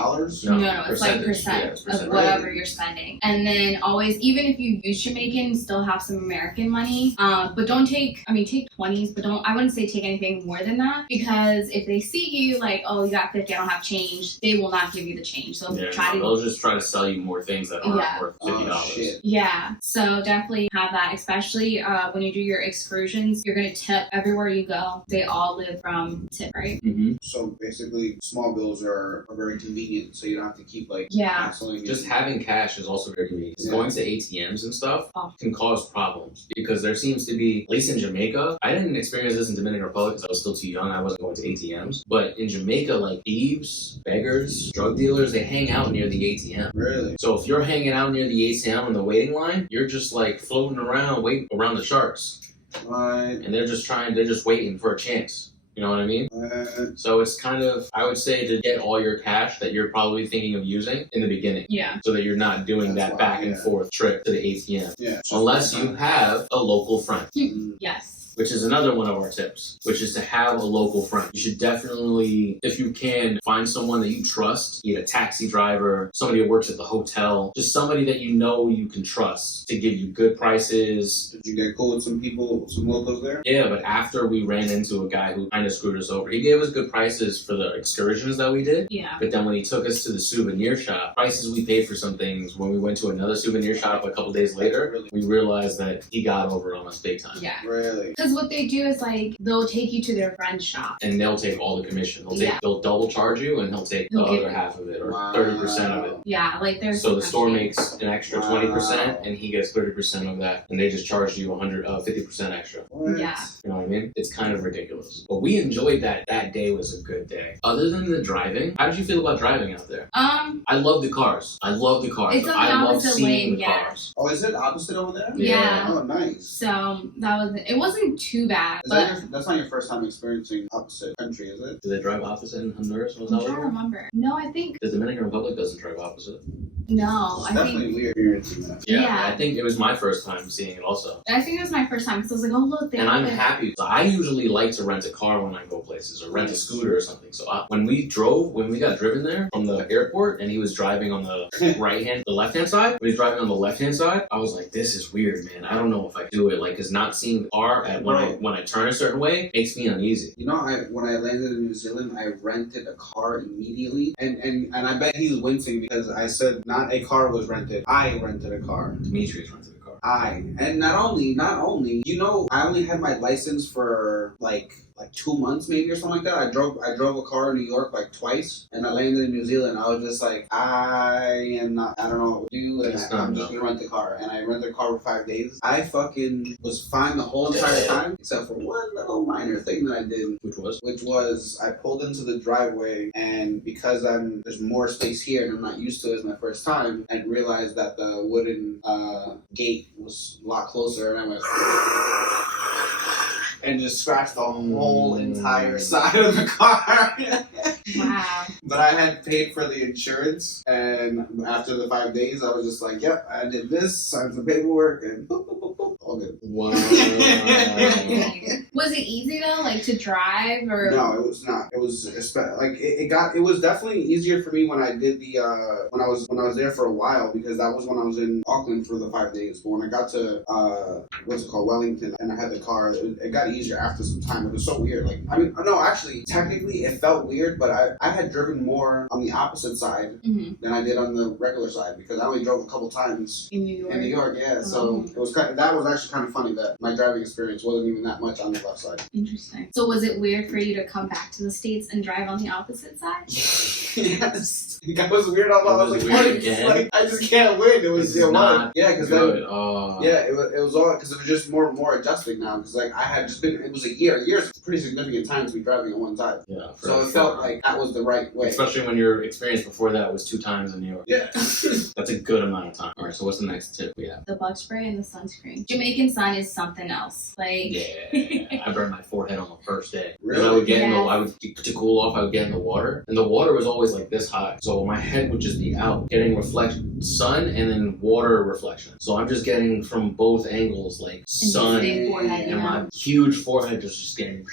No, it's like percent of whatever you're spending. And then always, even if you use Jamaican, still have some American money. But don't take 20s, but I wouldn't say take anything more than that, because if they see you like, oh, you got 50, I don't have change, they will not give you the change. So they'll just try to sell you more things that aren't worth $50. Oh, shit. Yeah, so definitely have that, especially when you do your excursions. You're gonna tip everywhere you go. They all live from tip, right? Mm-hmm. So basically, small bills are very convenient, so you don't have to keep canceling. Just having cash is also very convenient. Yeah. Going to ATMs and stuff can cause problems because there seems to be, at least in Jamaica, I didn't experience this in Dominican Republic because I was still too young. I wasn't going to ATMs. But in Jamaica, like thieves, beggars, drug dealers, they hang out near the ATM. Really? So if you're hanging out near the ATM in the waiting line, you're just like floating around, waiting around the sharks. Right. And they're just waiting for a chance. You know what I mean? So it's kind of, I would say, to get all your cash that you're probably thinking of using in the beginning. Yeah. So that you're not doing that back and forth trip to the ATM. Yeah. Unless you have a local friend. Yes. Which is another one of our tips, which is to have a local friend. You should definitely, if you can, find someone that you trust, be it a taxi driver, somebody who works at the hotel, just somebody that you know you can trust to give you good prices. Did you get cool with some people, some locals there? Yeah, but after we ran into a guy who kind of screwed us over, he gave us good prices for the excursions that we did. Yeah. But then when he took us to the souvenir shop, prices we paid for some things, when we went to another souvenir shop a couple days later, we realized that he got over on us big time. Yeah. Really? Because what they do is they'll take you to their friend's shop. And they'll take all the commission. They'll double charge you, and he'll take the other half of it, or 30% of it. Yeah, there's so the store makes an extra 20%, and he gets 30% of that, and they just charge you 50% extra. What? Yeah. You know what I mean? It's kind of ridiculous. But we enjoyed that. That day was a good day. Other than the driving, how did you feel about driving out there? I love the cars. It's on the opposite lane, yeah. Cars. Oh, is it opposite over there? Yeah. Oh, nice. So it wasn't too bad. That's not your first time experiencing opposite country, is it? Do they drive opposite in Honduras? I'm trying to remember. No, I think the Dominican Republic doesn't drive opposite. no. It's I definitely think weird experiencing that. Yeah. I think it was my first time seeing it also. I think it was my first time because I was like, oh look, And I'm happy. So I usually like to rent a car when I go places, or rent a scooter or something. So when we got driven there from the airport, and he was driving on the the left-hand side. When he was driving on the left-hand side, I was like, this is weird, man. I don't know if I do it. Because not seeing the car when I turn a certain way makes me uneasy. You know, when I landed in New Zealand, I rented a car immediately, and I bet he's wincing because I said not a car was rented. I rented a car. Demetrius rented a car. And not only, I only had my license for like 2 months maybe or something like that. I drove a car in New York twice, and I landed in New Zealand. I was just like, I don't know what to do, and I'm just gonna rent the car. And I rented the car for 5 days. I fucking was fine the whole entire time, except for one little minor thing that I did, which was I pulled into the driveway, and because there's more space here and I'm not used to it as my first time, I realized that the wooden gate was a lot closer, and I went and just scratched the whole entire side of the car. Wow. But I had paid for the insurance, and after the 5 days, I was just like, yep, I did this, signed some paperwork, and boop, boop, boop, boop, all good. Wow. Was it easy though, to drive, or? No, it was not. It was it was definitely easier for me when I did when I was there for a while, because that was when I was in Auckland for the 5 days. But when I got to Wellington, and I had the car, it got easier after some time. It was so weird. Actually, technically, it felt weird, but I had driven more on the opposite side than I did on the regular side, because I only drove a couple times in New York. Yeah. So it was that was actually kind of funny that my driving experience wasn't even that much on the left side. Interesting. So was it weird for you to come back to the States and drive on the opposite side? Yes. That was weird. I was like, what? I just can't win. It was not yeah, because good. it was all because it was just more adjusting now, because I had just it was a year. A year is a pretty significant time to be driving on one side. Yeah. So it felt like that was the right way. Especially when your experience before that was 2 times in New York. Yeah. That's a good amount of time. All right, so what's the next tip we have? The bug spray and the sunscreen. Jamaican sun is something else. Like, Yeah, I burned my forehead on the first day. Really? I would get Yes. I would to cool off. I would get in the water, and the water was always like this high, so my head would just be out, getting sun and then water reflection. So I'm just getting from both angles, like sun same forehead, and yeah. my huge forehead just getting.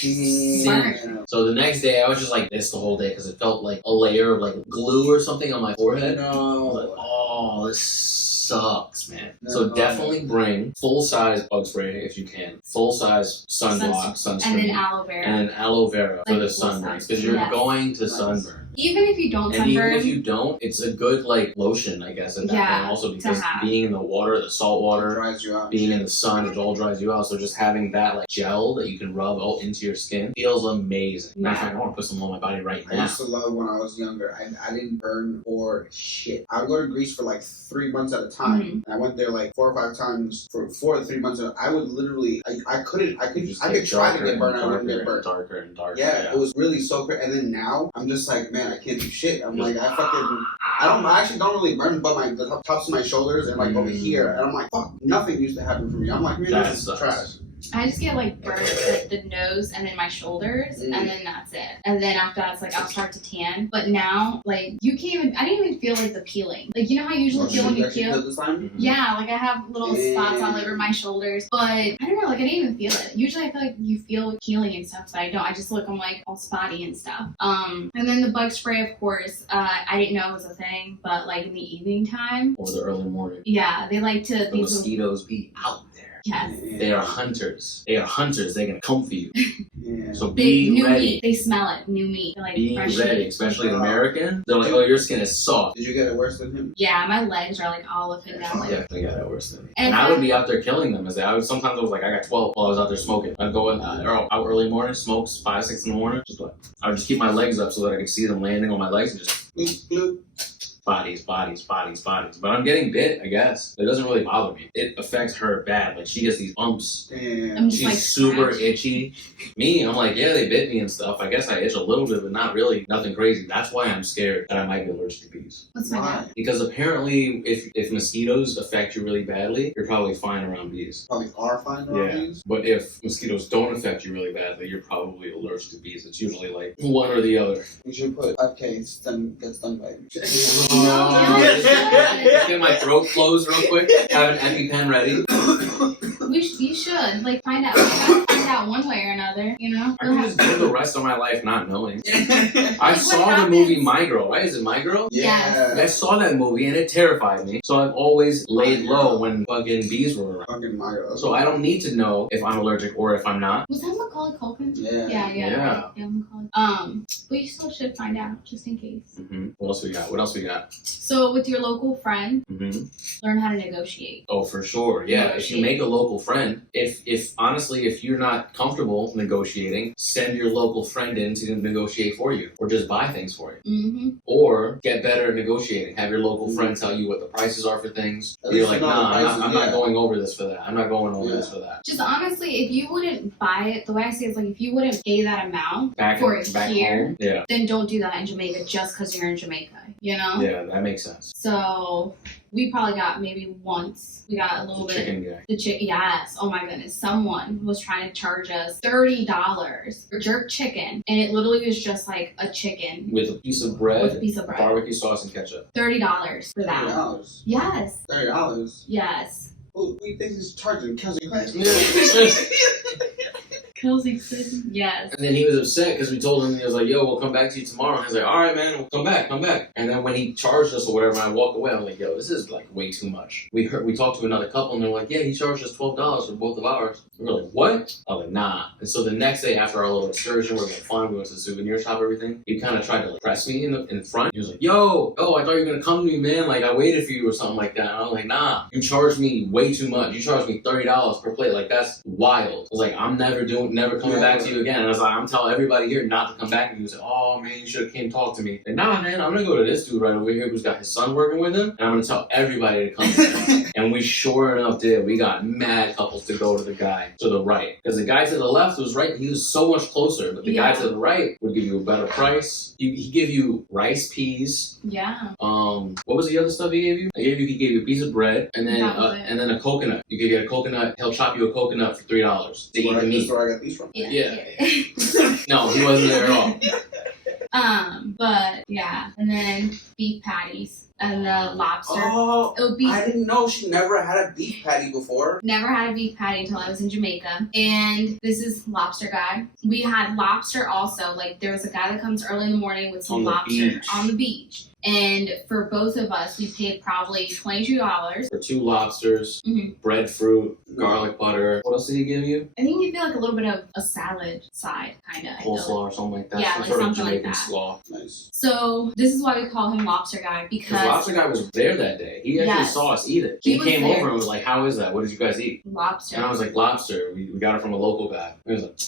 Yeah. So the next day I was just like this the whole day because it felt like a layer of like glue or something on my forehead. I was like, No. oh, this sucks, man. No. So definitely bring full-size bug spray if you can. Full-size sunblock, sunscreen. and then aloe vera. And then aloe vera for Like the full sunburn. size. Because you're Yes. going to Nice. sunburn. Even if you don't And even sunburn, if you don't, it's a good like lotion, I guess, at that Yeah, point also to because have. being in the water, the salt It water, dries you out. being in the sun, it all dries you out. So just having that like gel that you can rub all into your skin feels amazing. Matter of fact, I want to put some on my body right I now. used to love when I was younger. I didn't burn for shit. I would go to Greece for like 3 months at a time. Mhm. And I went there like 4 or 5 times for 4 to 3 months. And I would literally, I could Just try get to darker get and burned. I wouldn't darker get and burned. darker and darker. Yeah, it was really so crazy. And then now I'm just like, man, I can't do shit. I'm like, I actually don't really burn, but the tops of my shoulders and like over here. And I'm like, fuck, nothing used to happen for me. I'm like, man, That this is sucks. trash. I just get like burnt at the nose and then my shoulders, and then that's it. And then after that, it's like I'll start to tan. But now, like I didn't even feel like the peeling. Like, you know how you usually feel when you Actually peel? did this time? Mhm. Yeah, like I have little spots all over my shoulders, but I don't know, like I didn't even feel it. Usually I feel like you feel peeling and stuff, but I don't. I just look, I'm like all spotty and stuff. And then the bug spray, of course, I didn't know it was a thing, but like in the evening time, Or the early morning. yeah, they like to, The these little, mosquitoes be out there. yes. They are hunters. They are hunters. They're gonna come for you. Yeah. So They, be new ready. meat, they smell it, new meat. They're like Be fresh ready, meat. especially American. They're like, oh, your skin is soft. Did you get it worse than him? Yeah, my legs are like all up and down. I Like, definitely got that worse than me. And And I would be out there killing them. Sometimes I was like, I got 12 while I was out there smoking. I'd go out early morning, smoke 5, 6 in the morning. I would just keep my legs up so that I could see them landing on my legs and just Bloop, bloop. bodies. But I'm getting bit, I guess. It doesn't really bother me. It affects her bad. Like, she gets these bumps. Damn. I'm just She's like super scratch. itchy. Me, I'm like, yeah, they bit me and stuff. I guess I itch a little bit, but not really. Nothing crazy. That's why I'm scared that I might be allergic to bees. Let's find out. Why? Because apparently, if mosquitoes affect you really badly, you're probably fine around bees. Probably are fine around Yeah, these. but if mosquitoes don't affect you really badly, you're probably allergic to bees. It's usually like one or the other. We should put 5K get stung by me. Just get my throat closed real quick. Have an EpiPen ready. You should like find out. You gotta find out one way or another. You know. I can just live the rest of my life not knowing. I Like, saw what the movie happens? My Girl, right? Is it My Girl? Yeah. I saw that movie and it terrified me. So I've always laid low when fucking bees were around. Fucking Mario. So I don't need to know if I'm allergic or if I'm not. Was that Macaulay Culkin? Yeah. Yeah. Yeah. Macaulay. But you still should find out just in case. What else we got? So with your local friend, Mm-hmm. learn how to negotiate. Oh, for sure. Yeah. If you make a local friend, if honestly, if you're not comfortable negotiating, send your local friend in to negotiate for you or just buy things for you. Mm-hmm. Or get better at negotiating. Have your local friend tell you what the prices are for things. At You're least like, you know the nah, prices, I'm not yeah. going over this for that. I'm not going over this for that. Just honestly, if you wouldn't buy it, the way I see it is like if you wouldn't pay that amount Back for it here, home. Yeah. then don't do that in Jamaica just because you're in Jamaica. You know. Yeah, that makes sense. So we probably got maybe once. We got a little The bit. chicken guy. Yes. Oh my goodness. Someone was trying to charge us $30 for jerk chicken, and it literally was just like a chicken With a piece of bread, with a piece of bread. barbecue sauce, and ketchup. $30 for that. $30. Yes. $30. Yes. Who we think is charging Kelsey Clay? Kelsey said yes. And then he was upset because we told him, he was like, yo, we'll come back to you tomorrow. And he was like, all right, man, we'll come back. And then when he charged us or whatever, and I walked away, I was like, yo, this is like way too much. We talked to another couple and they're like, yeah, he charged us $12 for both of ours. We were like, what? I was like, nah. And so the next day after our little excursion, we were like, fine, we went to the souvenir shop, everything. He kind of tried to like, press me in front. He was like, yo, I thought you were going to come to me, man. Like, I waited for you or something like that. And I was like, nah, you charged me way too much. You charged me $30 per plate. Like, that's wild. I was like, I'm never coming back to you again. And I was like, I'm telling everybody here not to come back. And he was like, oh, oh man, you should have came talk to me. And nah, man, I'm gonna go to this dude right over here who's got his son working with him, and I'm gonna tell everybody to come to him. And we sure enough did. We got mad couples to go to the guy to the right. Because the guy to the left was right, he was so much closer, but the guy to the right would give you a better price. He give you rice, peas. Yeah. What was the other stuff he gave you? He gave you a piece of bread and then a coconut. You could get a coconut. He'll chop you a coconut for $3 to eat the meat. That's where I got these from. Yeah. No, he wasn't there at all. But yeah, and then beef patties and the lobster. Oh, it would be, I didn't know she never had a beef patty before. Never had a beef patty until I was in Jamaica. And this is lobster guy. We had lobster also. Like there was a guy that comes early in the morning with some lobster on the beach. And for both of us, we paid probably $22 for 2 lobsters, breadfruit, garlic butter. What else did he give you? I think you feel like a little bit of a salad side, kind of. Coleslaw or something like that. Yeah, some like sort of something Jamaican like that. slaw. Nice. So this is why we call him Lobster Guy, because Lobster Guy was there that day. He actually saw us eat it. He came over and was like, "How is that? What did you guys eat?" Lobster. And I was like, "Lobster. We got it from a local guy." He was like,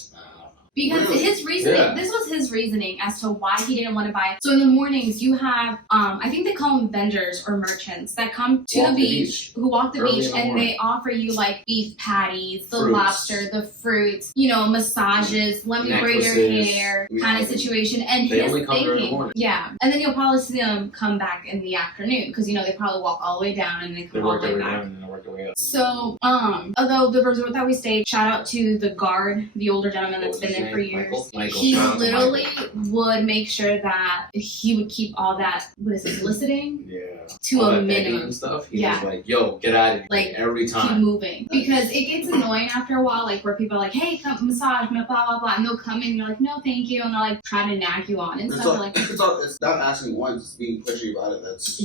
because his reasoning, this was his reasoning as to why he didn't want to buy it. So in the mornings, you have, I think they call them vendors or merchants that come to the beach, who walk the beach, and they offer you like beef patties, the lobster, the fruits, you know, massages, let me braid your hair, kind of situation. And they his only come thinking, during the morning. Yeah, and then you'll probably see them come back in the afternoon because you know they probably walk all the way down and they come all the way back. And they work their way up. So, although the resort that we stayed, shout out to the guard, the older gentleman that's been there for years. Michael. He literally would make sure that he would keep all that, what is it, soliciting? To a minimum. And stuff. He was like, yo, get out of here. Like, every time. Keep moving. Because it gets annoying after a while, like where people are like, hey, come massage, blah, blah, blah. And they'll come in and you're like, no, thank you. And they'll like try to nag you on and stuff. It's not asking once, it's being pushy about it. That's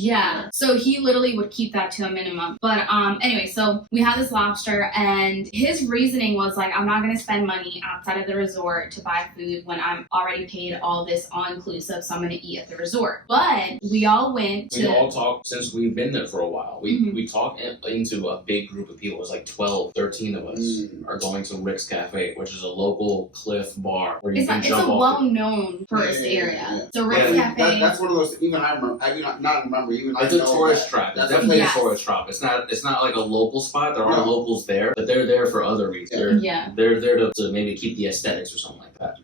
So he literally would keep that to a minimum. But anyway, so we had this lobster and his reasoning was like, I'm not going to spend money outside of the resort to buy food when I'm already paid all this all-inclusive, so I'm going to eat at the resort. But we all went to... We all talked, since we've been there for a while, we talked into a big group of people. It was like 12, 13 of us are going to Rick's Cafe, which is a local cliff bar where you can jump off. It's a well-known tourist area. So Rick's Cafe... That's one of those, even I remember, it's a tourist trap. It's definitely a tourist trap. It's not like a local spot. There are locals there, but they're there for other reasons. They're there to maybe keep the aesthetics or something like that.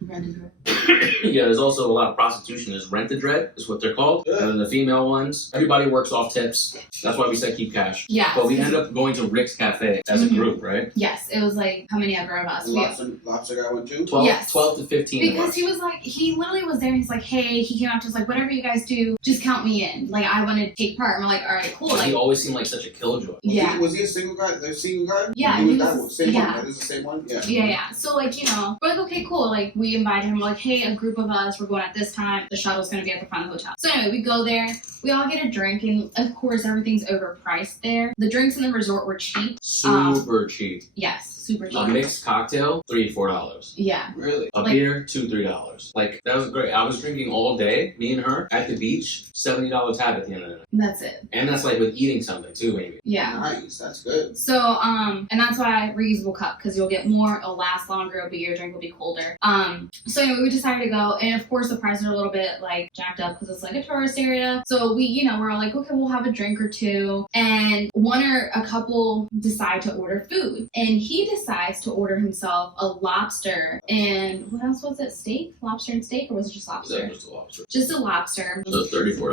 Yeah, there's also a lot of prostitution. There's rent-a-dread, is what they're called. And then the female ones, everybody works off tips. That's why we said keep cash. Yeah. But we ended up going to Rick's Cafe as a group, right? Yes, it was like, how many ever of us? Lobster guy went too? 12 to 15 Because he was like, he literally was there and he's like, hey, he came out to us like, whatever you guys do, just count me in. Like, I want to take part. And we're like, all right, cool. But like, he always seemed like such a killjoy. Was he a single guy? The single guy? Yeah. He was that one. Same one? That is the same one? Yeah. So, like, you know, we're like, okay, cool. Like, we invited him. We're like, hey, a group of us, we're going at this time. The shuttle's going to be at the front of the hotel. So, anyway, we go there. We all get a drink. And, of course, everything's overpriced there. The drinks in the resort were cheap. Super cheap. Yes. Super cheap. A mixed cocktail, $3 to $4. Yeah. Really? A beer, $2 to $3. Like, that was great. I was drinking all day, me and her, at the beach, $70 tab at the end of the night. That's it. And that's like with eating something too, maybe. Yeah. Nice. That's good. So, and that's why reusable cup, because you'll get more, it'll last longer, it'll be, your drink will be colder. So anyway, we decided to go, and of course the prices are a little bit like jacked up because it's like a tourist area. So we, you know, we're all like, okay, we'll have a drink or two. And one or a couple decide to order food. And he decides to order himself a lobster and what else was it? Steak? Lobster and steak, or was it just lobster? Yeah, just a lobster. Just a lobster. So $34.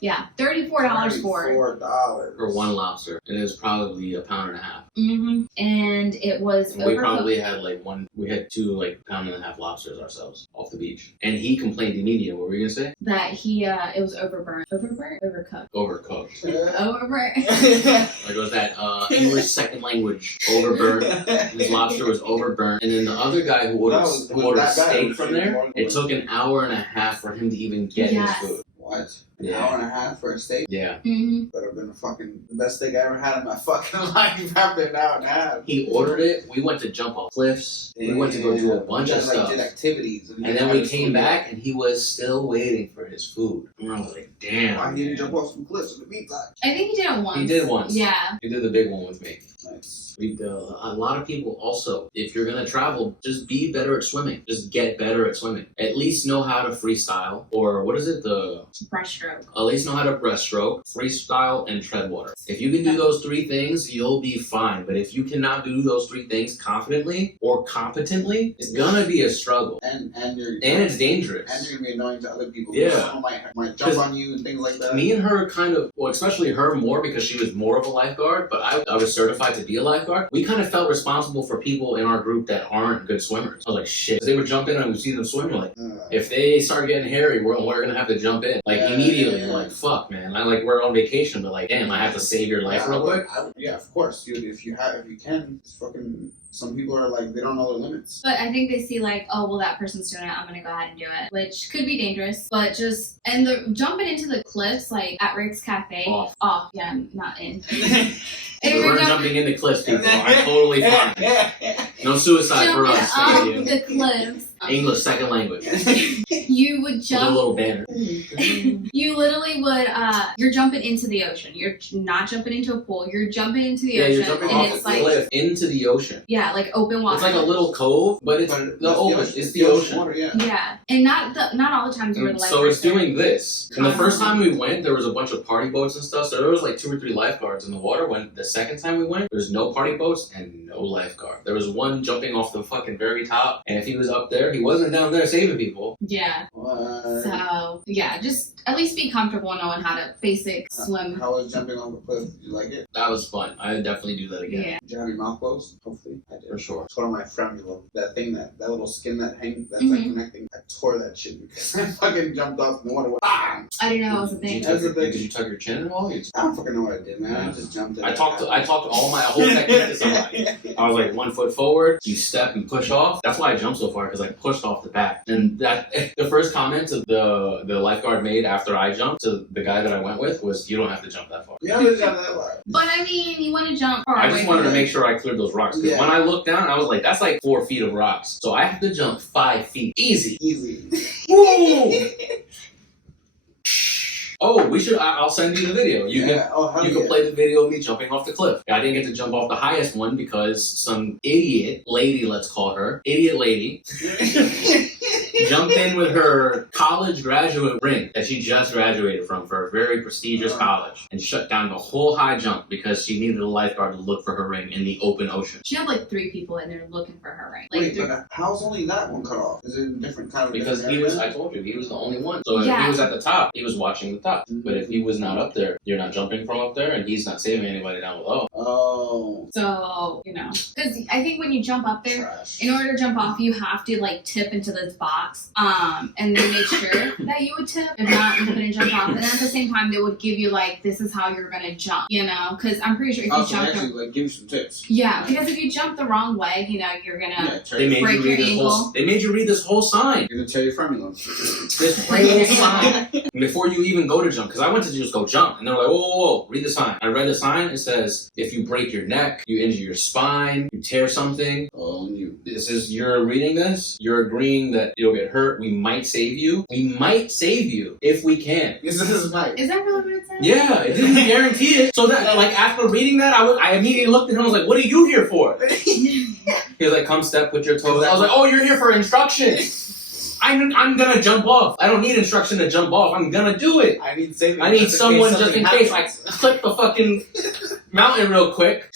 Yeah, $34 for it. $34 for one lobster, and it was probably a pound and a half. And it was and we probably had like we had 2 like pound-and-a-half lobsters ourselves off the beach. And he complained immediately. What were you gonna say? That he it was overburnt. Overcooked. Like, was that English second language overburnt? His lobster was overburnt. And then the other guy who ordered steak from there, it took an hour and a half for him to even get his food. What? An hour and a half for a steak. Yeah. Would have been the best steak I ever had in my fucking life after an hour and a half. He ordered it. We went to jump off cliffs. We went to go do a bunch of stuff. Did activities. And then we came back and he was still waiting for his food. And I was like, damn. Why didn't jump off some cliffs in the meantime? I think he did it once. He did once. Yeah. He did the big one with me. Nice. A lot of people also, if you're going to travel, just be better at swimming. Just get better at swimming. At least know how to freestyle. Or what is it? Breaststroke. At least know how to breaststroke, freestyle, and tread water. If you can do those 3 things, you'll be fine. But if you cannot do those 3 things confidently or competently, it's gonna be a struggle. And it's dangerous. And you're gonna be annoying to other people. Yeah. Someone might jump on you and things like that. Me and her kind of, well, especially her more because she was more of a lifeguard, but I was certified to be a lifeguard. We kind of felt responsible for people in our group that aren't good swimmers. I was like, shit. They would jump in and we see them swim. Like, if they start getting hairy, we're gonna have to jump in. Like, immediately. Yeah. Like, fuck, man. We're on vacation, but like, damn, I have to save your life real quick. Yeah, of course. If you can, it's fucking. Some people are like, they don't know their limits. But I think they see like, oh, well, that person's doing it, I'm gonna go ahead and do it. Which could be dangerous, but and the jumping into the cliffs, like at Rick's Cafe. Off. Yeah, I'm not in. If we're jumping into cliffs, people. I'm totally fine. No suicide for us. Off the cliffs. English second language. You would jump. With a little banner. You literally would. You're jumping into the ocean. You're not jumping into a pool. You're jumping into the ocean. You're jumping and off it's the cliff into the ocean. Yeah, like open water. It's like a little cove, but it's the open. It's the ocean. Water, yeah, and not all the times where the lifeguards. So it's doing this. And the first time we went, there was a bunch of party boats and stuff. So there was like 2 or 3 lifeguards in the water. When the second time we went, there's no party boats and no lifeguard. There was one jumping off the fucking very top, and if he was up there, he wasn't down there saving people. Yeah. What? So yeah, just at least be comfortable knowing how to basic swim. How was jumping off the cliff? Did you like it? That was fun. I would definitely do that again. Yeah. Did you have your mouth closed? Hopefully, I did. For sure. It's one of my friends. That thing, that little skin that hangs, that's like connecting. I tore that shit because I fucking jumped off and the water went. Ah! I didn't know it was a thing. Did you tuck your chin at all? I don't fucking know what I did, man. I just jumped in. I talked all my whole technique to somebody. I was like 1 foot forward, you step and push off. That's why I jumped so far, because I pushed off the back. And that the first comment to the lifeguard made after I jumped to the guy that I went with was, "You don't have to jump that far." You don't have to jump that far. But I mean, you want to jump far. I just wanted to make sure I cleared those rocks. Because when I looked down, I was like, "That's like 4 feet of rocks." So I have to jump 5 feet, easy. Woo! Oh, we should. I'll send you the video. You can play the video of me jumping off the cliff. I didn't get to jump off the highest one because some idiot lady, let's call her idiot lady, jumped in with her college graduate ring that she just graduated from for a very prestigious college and shut down the whole high jump because she needed a lifeguard to look for her ring in the open ocean. She had like 3 people in there looking for her ring. Wait, but how's only that one cut off? Is it a different kind of? Because he was. I told you he was the only one. So if he was at the top, he was watching the top. But if he was not up there, you're not jumping from up there, and he's not saving anybody down below. Oh. So, because I think when you jump up there, in order to jump off, you have to like tip into this box, and then make sure that you would tip. If not, you couldn't jump off. And then at the same time, they would give you like, this is how you're gonna jump, because I'm pretty sure if you jump, actually like give you some tips. Yeah, because if you jump the wrong way, you're gonna break your ankle. They made you read this whole sign. You're gonna tear your formula. This whole sign before you even go to jump, because I went to just go jump, and they're like, whoa, read the sign. I read the sign. It says, if you break your neck, you injure your spine, you tear something. You're reading this. You're agreeing that you'll get hurt. We might save you. We might save you if we can. This is right. Is that really what it says? Yeah, it didn't guarantee it. So that, like, after reading that, I immediately looked at him. I was like, what are you here for? He was like, come step, put your toes. I was like, oh, you're here for instruction. I'm gonna jump off. I don't need instruction to jump off. I'm gonna do it. I need saving. I need someone just in case I clip the fucking mountain real quick.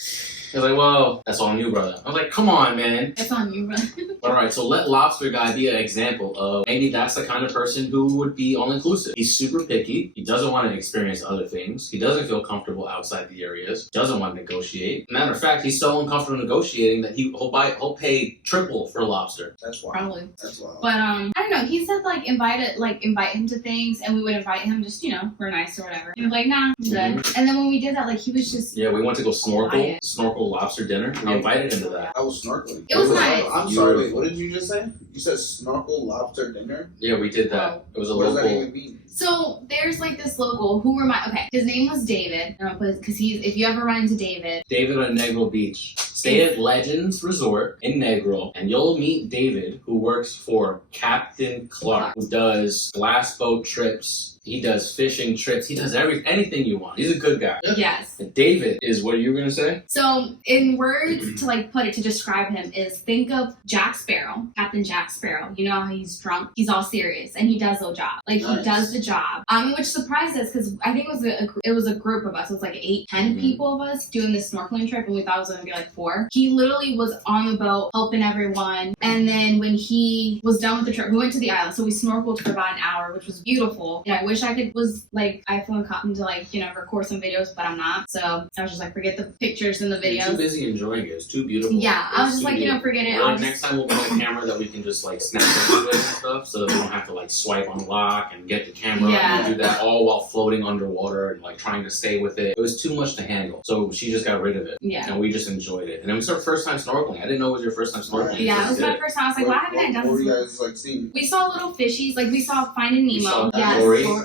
He was like, well, that's on you, brother. I was like, come on, man. That's on you, brother. Alright, so let Lobster Guy be an example of maybe that's the kind of person who would be all-inclusive. He's super picky. He doesn't want to experience other things. He doesn't feel comfortable outside the areas. Doesn't want to negotiate. Matter of fact, he's so uncomfortable negotiating that he'll pay triple for lobster. That's wild. Probably. That's wild. But I don't know. He said invite him to things, and we would invite him just we're nice or whatever. He was like, nah, I'm good. And then when we did that, he was just we went to go snorkel local lobster dinner. We invited him to that. I was snorkeling. It was nice. I'm sorry, wait, what did you just say? You said snorkel lobster dinner? Yeah, we did that. It was a What does that local. even mean? So there's like this local okay, his name was David, because if you ever run into David. David on Negro Beach. Stay at Legends Resort in Negro, and you'll meet David, who works for Captain Clark, who does glass boat trips. He does fishing trips. He does anything you want. He's a good guy. Yes. And David is what you were gonna say? So in words to like put it to describe him is think of Jack Sparrow, Captain Jack Sparrow. You know how he's drunk, he's all serious, and he does the job. Like he does the job. Which surprised us because I think it was a group of us. It was like 8-10 people of us doing this snorkeling trip, and we thought it was gonna be like 4. He literally was on the boat helping everyone, and then when he was done with the trip, we went to the island. So we snorkeled for about an hour, which was beautiful. And I wish I could iPhone cotton to record some videos, but I'm not. So I was just like, forget the pictures and the videos. You're too busy enjoying it. It's too beautiful. Yeah, I was just like, forget it. Next time we'll put a camera that we can just like snap pictures with and stuff, so that we don't have to like swipe on lock and get the camera and do that all while floating underwater and like trying to stay with it. It was too much to handle, so she just got rid of it. Yeah, and we just enjoyed it. And it was our first time snorkeling. I didn't know it was your first time snorkeling. Yeah, it was my first time. I was like, why haven't I done this? What were you guys like seeing? We saw little fishies, like we saw Finding Nemo. Yes,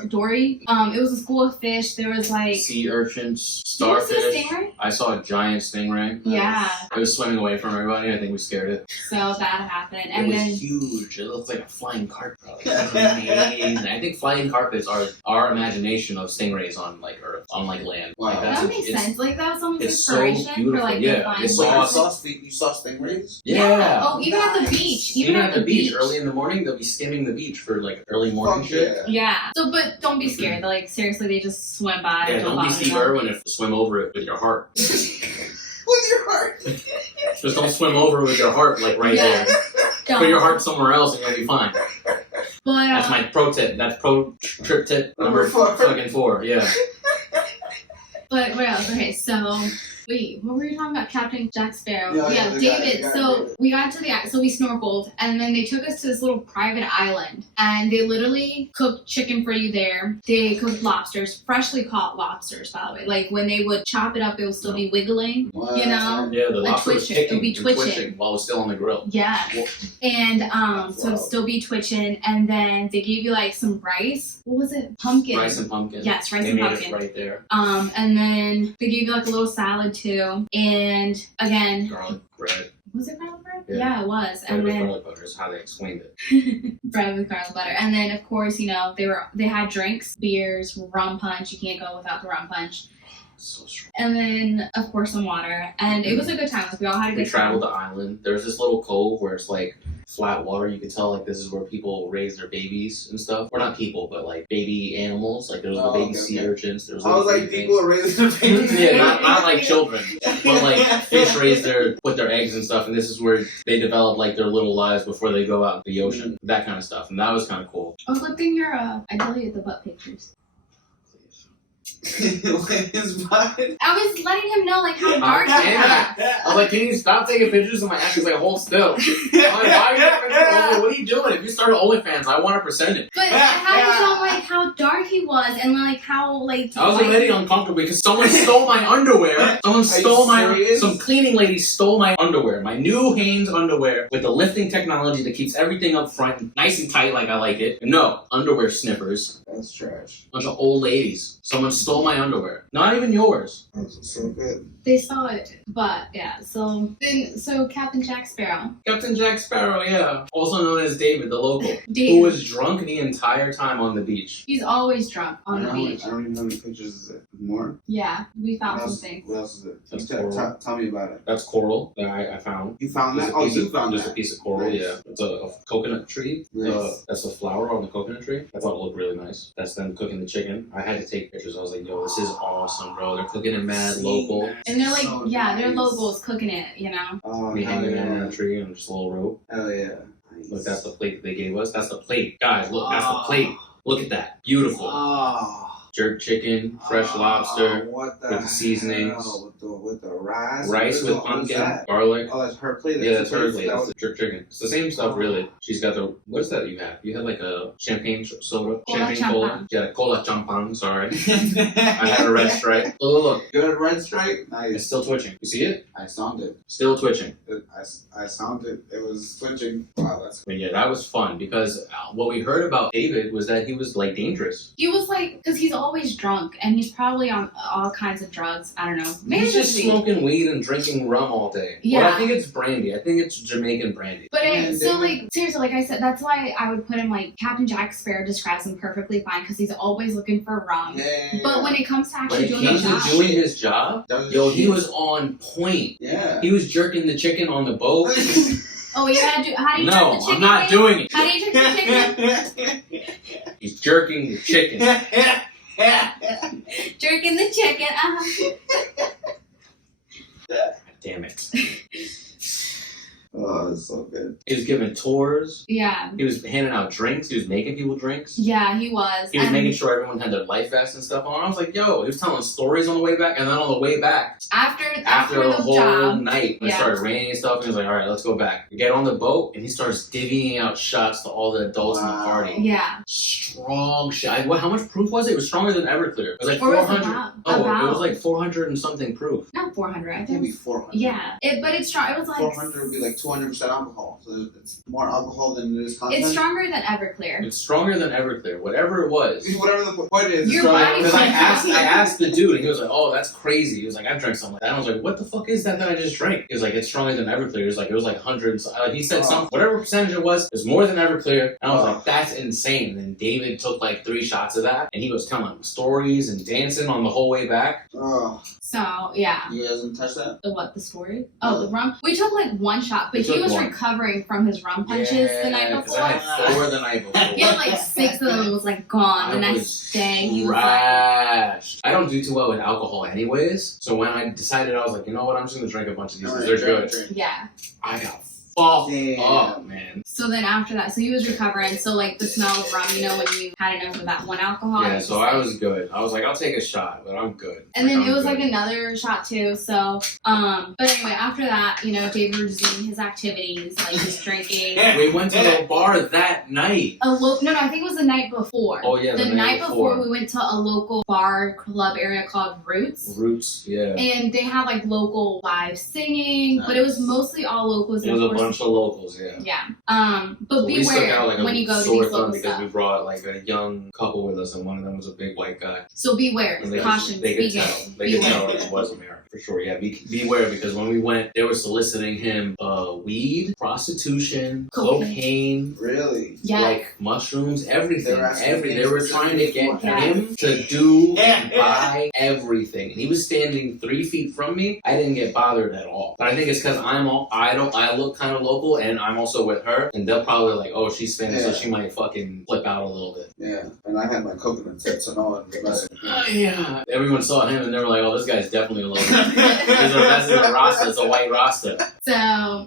Dory. It was a school of fish. There was like sea urchins, starfish. Did you see a stingray? I saw a giant stingray. Yeah. It was swimming away from everybody. I think we scared it. So that happened, and it was then huge. It looked like a flying carpet. It was amazing. I think flying carpets are our imagination of stingrays on like Earth, on like land. Wow. Like, that makes sense. Like that was someone's it's so inspiration for beautiful. like Yeah, the flying it's carpet. You saw stingrays? Yeah. Oh, even at the beach. Even at the beach. Early in the morning, they'll be skimming the beach for like early morning shit. Yeah. So, but don't be scared. Like seriously, they just swim by. Yeah, don't be Steve Irwin if swim over it with your heart. With your heart. Just don't swim over with your heart like right there. Put your heart somewhere else and you'll be fine. But, that's my pro tip. That's pro trip tip number 4. Yeah. But what else? Okay, so wait, what were you talking about? Captain Jack Sparrow. Yeah, David. We got to we snorkeled, and then they took us to this little private island, and they literally cooked chicken for you there. They cooked lobsters, freshly caught lobsters, by the way. Like when they would chop it up, it would still be wiggling. What? You know? Yeah, the lobster was it would be twitching while it was still on the grill. Yeah, and so it'd still be twitching, and then they gave you like some rice. What was it? Pumpkin. Rice and pumpkin. Yes, rice they and made pumpkin. It right there. And then they gave you like a little salad too, and again, garlic bread. Was it garlic bread? Yeah, it was. Bread and with then garlic butter is how they explained it. bread with garlic butter, and then of course they had drinks, beers, rum punch. You can't go without the rum punch. So strong. And then of course some water, and it was a good time. Like, we all had a good time. We traveled the island. There's this little cove where it's like flat water. You can tell like this is where people raise their babies and stuff. Well, not people, but like baby animals. Like there's the baby sea urchins. There's I was like, people are raising their babies. Yeah, not like children, but like fish put their eggs and stuff. And this is where they develop like their little lives before they go out in the ocean. That kind of stuff. And that was kind of cool. Oh, good thing I deleted the butt pictures. His butt. I was letting him know like how dark he was. I was like, can you stop taking pictures of my ass? He's like, hold still. I'm like, why are you taking pictures? I was like, what are you doing? If you start OnlyFans, I want to present it. But I had to show like how dark he was and like how like I was already uncomfortable because someone stole my underwear. Some cleaning lady stole my underwear. My new Hanes underwear with the lifting technology that keeps everything up front nice and tight like I like it. No, underwear sniffers. That's trash. Bunch of old ladies. Someone stole my underwear. Not even yours. That's so good. They saw it, but yeah. So Captain Jack Sparrow. Captain Jack Sparrow, yeah, also known as David, the local, David. who was drunk the entire time on the beach. He's always drunk on the beach. I don't even know how many pictures is it. More? Yeah, we found some things. What else is it? That's Tell me about it. That's coral that I found. You found that? Oh, you found just that. a piece of coral, Nice. yeah. It's a coconut tree. Nice. That's a flower on the coconut tree. I thought it looked really nice. That's them cooking the chicken. I had to take pictures. I was like, yo, this is awesome, bro. They're cooking it mad local. And they're like, So they're nice. locals cooking it, you know? Oh, We hanging hell out on yeah. a tree and just a little rope. Hell yeah. Look, that's the plate that they gave us. That's the plate. Guys, look, that's the plate. Look at that. Beautiful. Oh. jerk chicken, fresh lobster, what the with the seasonings. hell? With the rice. Rice with pumpkin, garlic. Oh, that's her plate. Yeah, that's her plate. That That's was the jerk chicken. It's the same stuff, really. She's got the, what is that you have? You had like a champagne soda? Cola Champagne champagne. cola? Yeah, cola champagne, sorry. I had a red stripe. Look. good red stripe. It's Nice. still twitching. You see it? I sound it. Still twitching. I sound it. It was switching. Wow, that's. But yeah, that was fun because what we heard about David was that he was like dangerous. He was like, because he's always drunk and he's probably on all kinds of drugs. I don't know. Maybe He's just weed. smoking weed and drinking rum all day. Yeah. Well, I think it's brandy. I think it's Jamaican brandy. But Man, so, David- like, seriously, like I said, that's why I would put him like Captain Jack Sparrow describes him perfectly fine because he's always looking for rum. Yeah. But when it comes to When actually it doing came his to job, doing his job, yo, he was on point. Yeah. He was jerking the chicken on the boat. oh, you gotta do. How do you No, jerk the chicken? I'm not Wade? doing it. How do you jerk the chicken? He's jerking the chicken. Jerking the chicken. Damn it. Oh, that's so good. He was giving tours. Yeah. He was handing out drinks. He was making people drinks. Yeah, he was. He was And making sure everyone had their life vests and stuff on. I was like, yo, he was telling stories on the way back. And then on the way back, after after the the whole job, night, when it Yeah. started raining and stuff, and he was like, all right, let's go back. We get on the boat, and he starts divvying out shots to all the adults in the Wow. party. yeah. Strong shot. How much proof was it? It was stronger than Everclear. It was like Or was 400. about- It was like 400 and something proof. Not 400. I think. Maybe It was, 400. yeah. But it's strong. It was like 400 would be like 200% alcohol. So it's more alcohol than it is content. It's stronger than Everclear. It's stronger than Everclear. Whatever it was. Whatever the point is. Your it's stronger. body- Because I asked the dude, and he was like, "Oh, that's crazy." He was like, "I've drank something like that." And I was like, "What the fuck is that I just drank?" He was like, "It's stronger than Everclear." He was like, "It was like hundreds." He said some whatever percentage it was more than Everclear. And I was like, "That's insane." And then David took like 3 shots of that, and he was telling stories and dancing on the whole way back. Oh, So yeah. you guys didn't touch that? The what? The story? Oh, the rum. We took like 1 shot, but We he took was one. recovering from his rum punches the night 'cause before. I had 4 the night before. He had like 6 of them was like gone. The I next was day he was like, trashed. I don't do too well with alcohol anyways, so when I decided, I was like, you know what, I'm just gonna drink a bunch of these because they're good. yeah. I got fucked Damn. up, man. So then after that, so he was recovering. So like the smell of rum, you know, when you had enough of that one alcohol. Yeah, it so I was good. I was like, I'll take a shot, but I'm good. And then I'm it was good. like another shot too. So, but anyway, after that, you know, David was doing his activities, like just drinking. We went to the bar that night. No, I think it was the night before. Oh yeah, The night before we went to a local bar club area called Roots. Roots, yeah. And they had like local live singing, but it was mostly all locals. It and was of a course, bunch of locals, yeah. yeah. But So we stuck beware out like when a you go to sore these thumb local because stuff. we brought like a young couple with us, and one of them was a big white guy. So beware. And they Caution. they could Speaking. tell. They could tell it was America for sure. Yeah, beware because when we went, they were soliciting him weed, prostitution, cocaine. Really? Yeah. Like mushrooms, everything. They were asking They were him trying to get Yeah. him to do and buy everything. And he was standing 3 feet from me. I didn't get bothered at all. But I think it's because I look kind of local, and I'm also with her, and they'll probably like, oh, she's Spanish, so Yeah. she might fucking flip out a little bit. Yeah. And I had my coconut set, so no one was messing with me. Yeah. Everyone saw him, and they were like, oh, this guy's definitely a local. That's a Rasta. It's a white Rasta. So,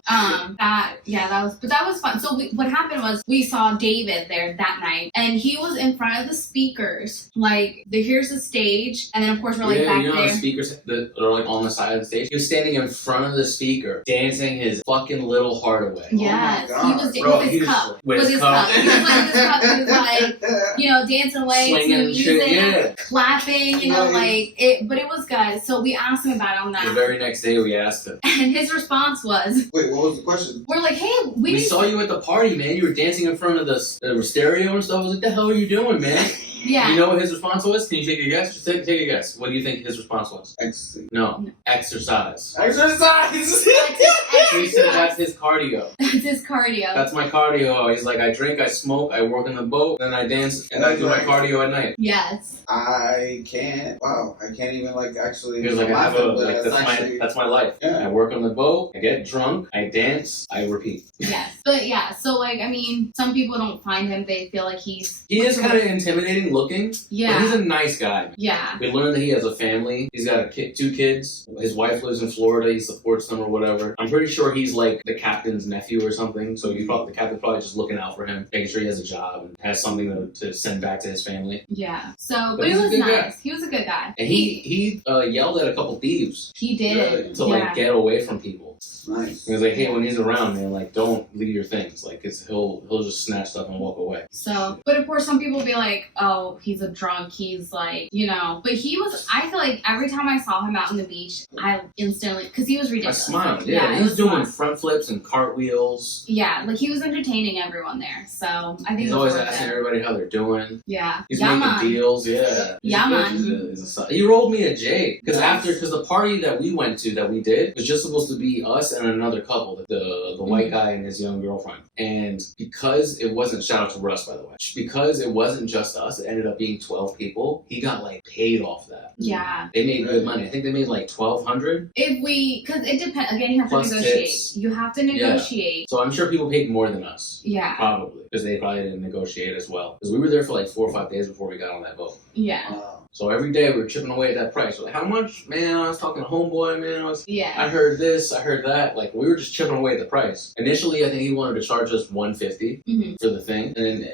that was fun. So what happened was we saw David there that night, and he was in front of the speakers. Like, here's the stage, and then of course we're like back you know there. the speakers that are like on the side of the stage? He was standing in front of the speaker, dancing his fucking little heart away. Yes, Oh my he was Bro, with he his was cup. with his He was cup. like with his cup. He was like, you know, dancing away to Swinging the and shit, music, yeah. clapping, you know, Nice. like it. But it was good. So we asked him about it on The that, very next day, we asked him. and his response was, Wait, what was the question? "We're like, hey, We need saw you at the party, man. You were dancing in front of the stereo and stuff. I was like, the hell are you doing, man? yeah." You know what his response was? Can you take a guess? Just take a guess. What do you think his response was? Ecstasy. No. Exercise. Exercise! He said that's his cardio. That's his cardio. That's my cardio. He's like, I drink, I smoke, I work on the boat, then I dance, and I do my cardio at night. Yes. I can't. Wow, I can't even like actually. He was like, I have laugh a at that. like That's that's actually- my life. Yeah. I work on the boat, I get drunk, I dance, I repeat. Yes. But yeah, so like, I mean, some people don't find him. They feel like he's. He is kind of intimidating looking, but Yeah. he's a nice guy. Yeah. We learned that he has a family. He's got 2 kids. His wife lives in Florida. He supports them or whatever. I'm pretty pretty sure he's like the captain's nephew or something. So the captain's probably just looking out for him, making sure he has a job and has something to send back to his family. Yeah. So, but he's it a was good nice. guy. He was a good guy. And he yelled at a couple thieves. He did. To like get away from people. Nice. He was like, hey, when he's around, man, like don't leave your things. Like he'll just snatch stuff and walk away. So, but of course, some people will be like, oh, he's a drunk. He's like, you know. But he was. I feel like every time I saw him out on the beach, I instantly, because he was ridiculous. I smiled. Like, Yeah, it he was doing fun. front flips and cartwheels. Yeah, like he was entertaining everyone there. So I think He's it was always worth asking it. everybody how they're doing. Yeah. He's Yeah, making man. deals. Yeah. Yeah, man. He rolled me a J because Nice. because the party that we went to that we did was just supposed to be us and another couple, the white guy and his young girlfriend. And because it wasn't, shout out to Russ by the way, because it wasn't just us, it ended up being 12 people. He got like paid off that. Yeah. They made good money. I think they made like $1,200. Because it depends. Again, you have Plus to negotiate. tips. You have to negotiate. So I'm sure people paid more than us. Yeah. Probably because they probably didn't negotiate as well. Because we were there for like 4 or 5 days before we got on that boat. Yeah. So every day we were chipping away at that price. Like, how much? Man, I was talking to homeboy, man. I Yeah. heard this, I heard that. Like, we were just chipping away at the price. Initially, I think he wanted to charge us $150 for the thing. And then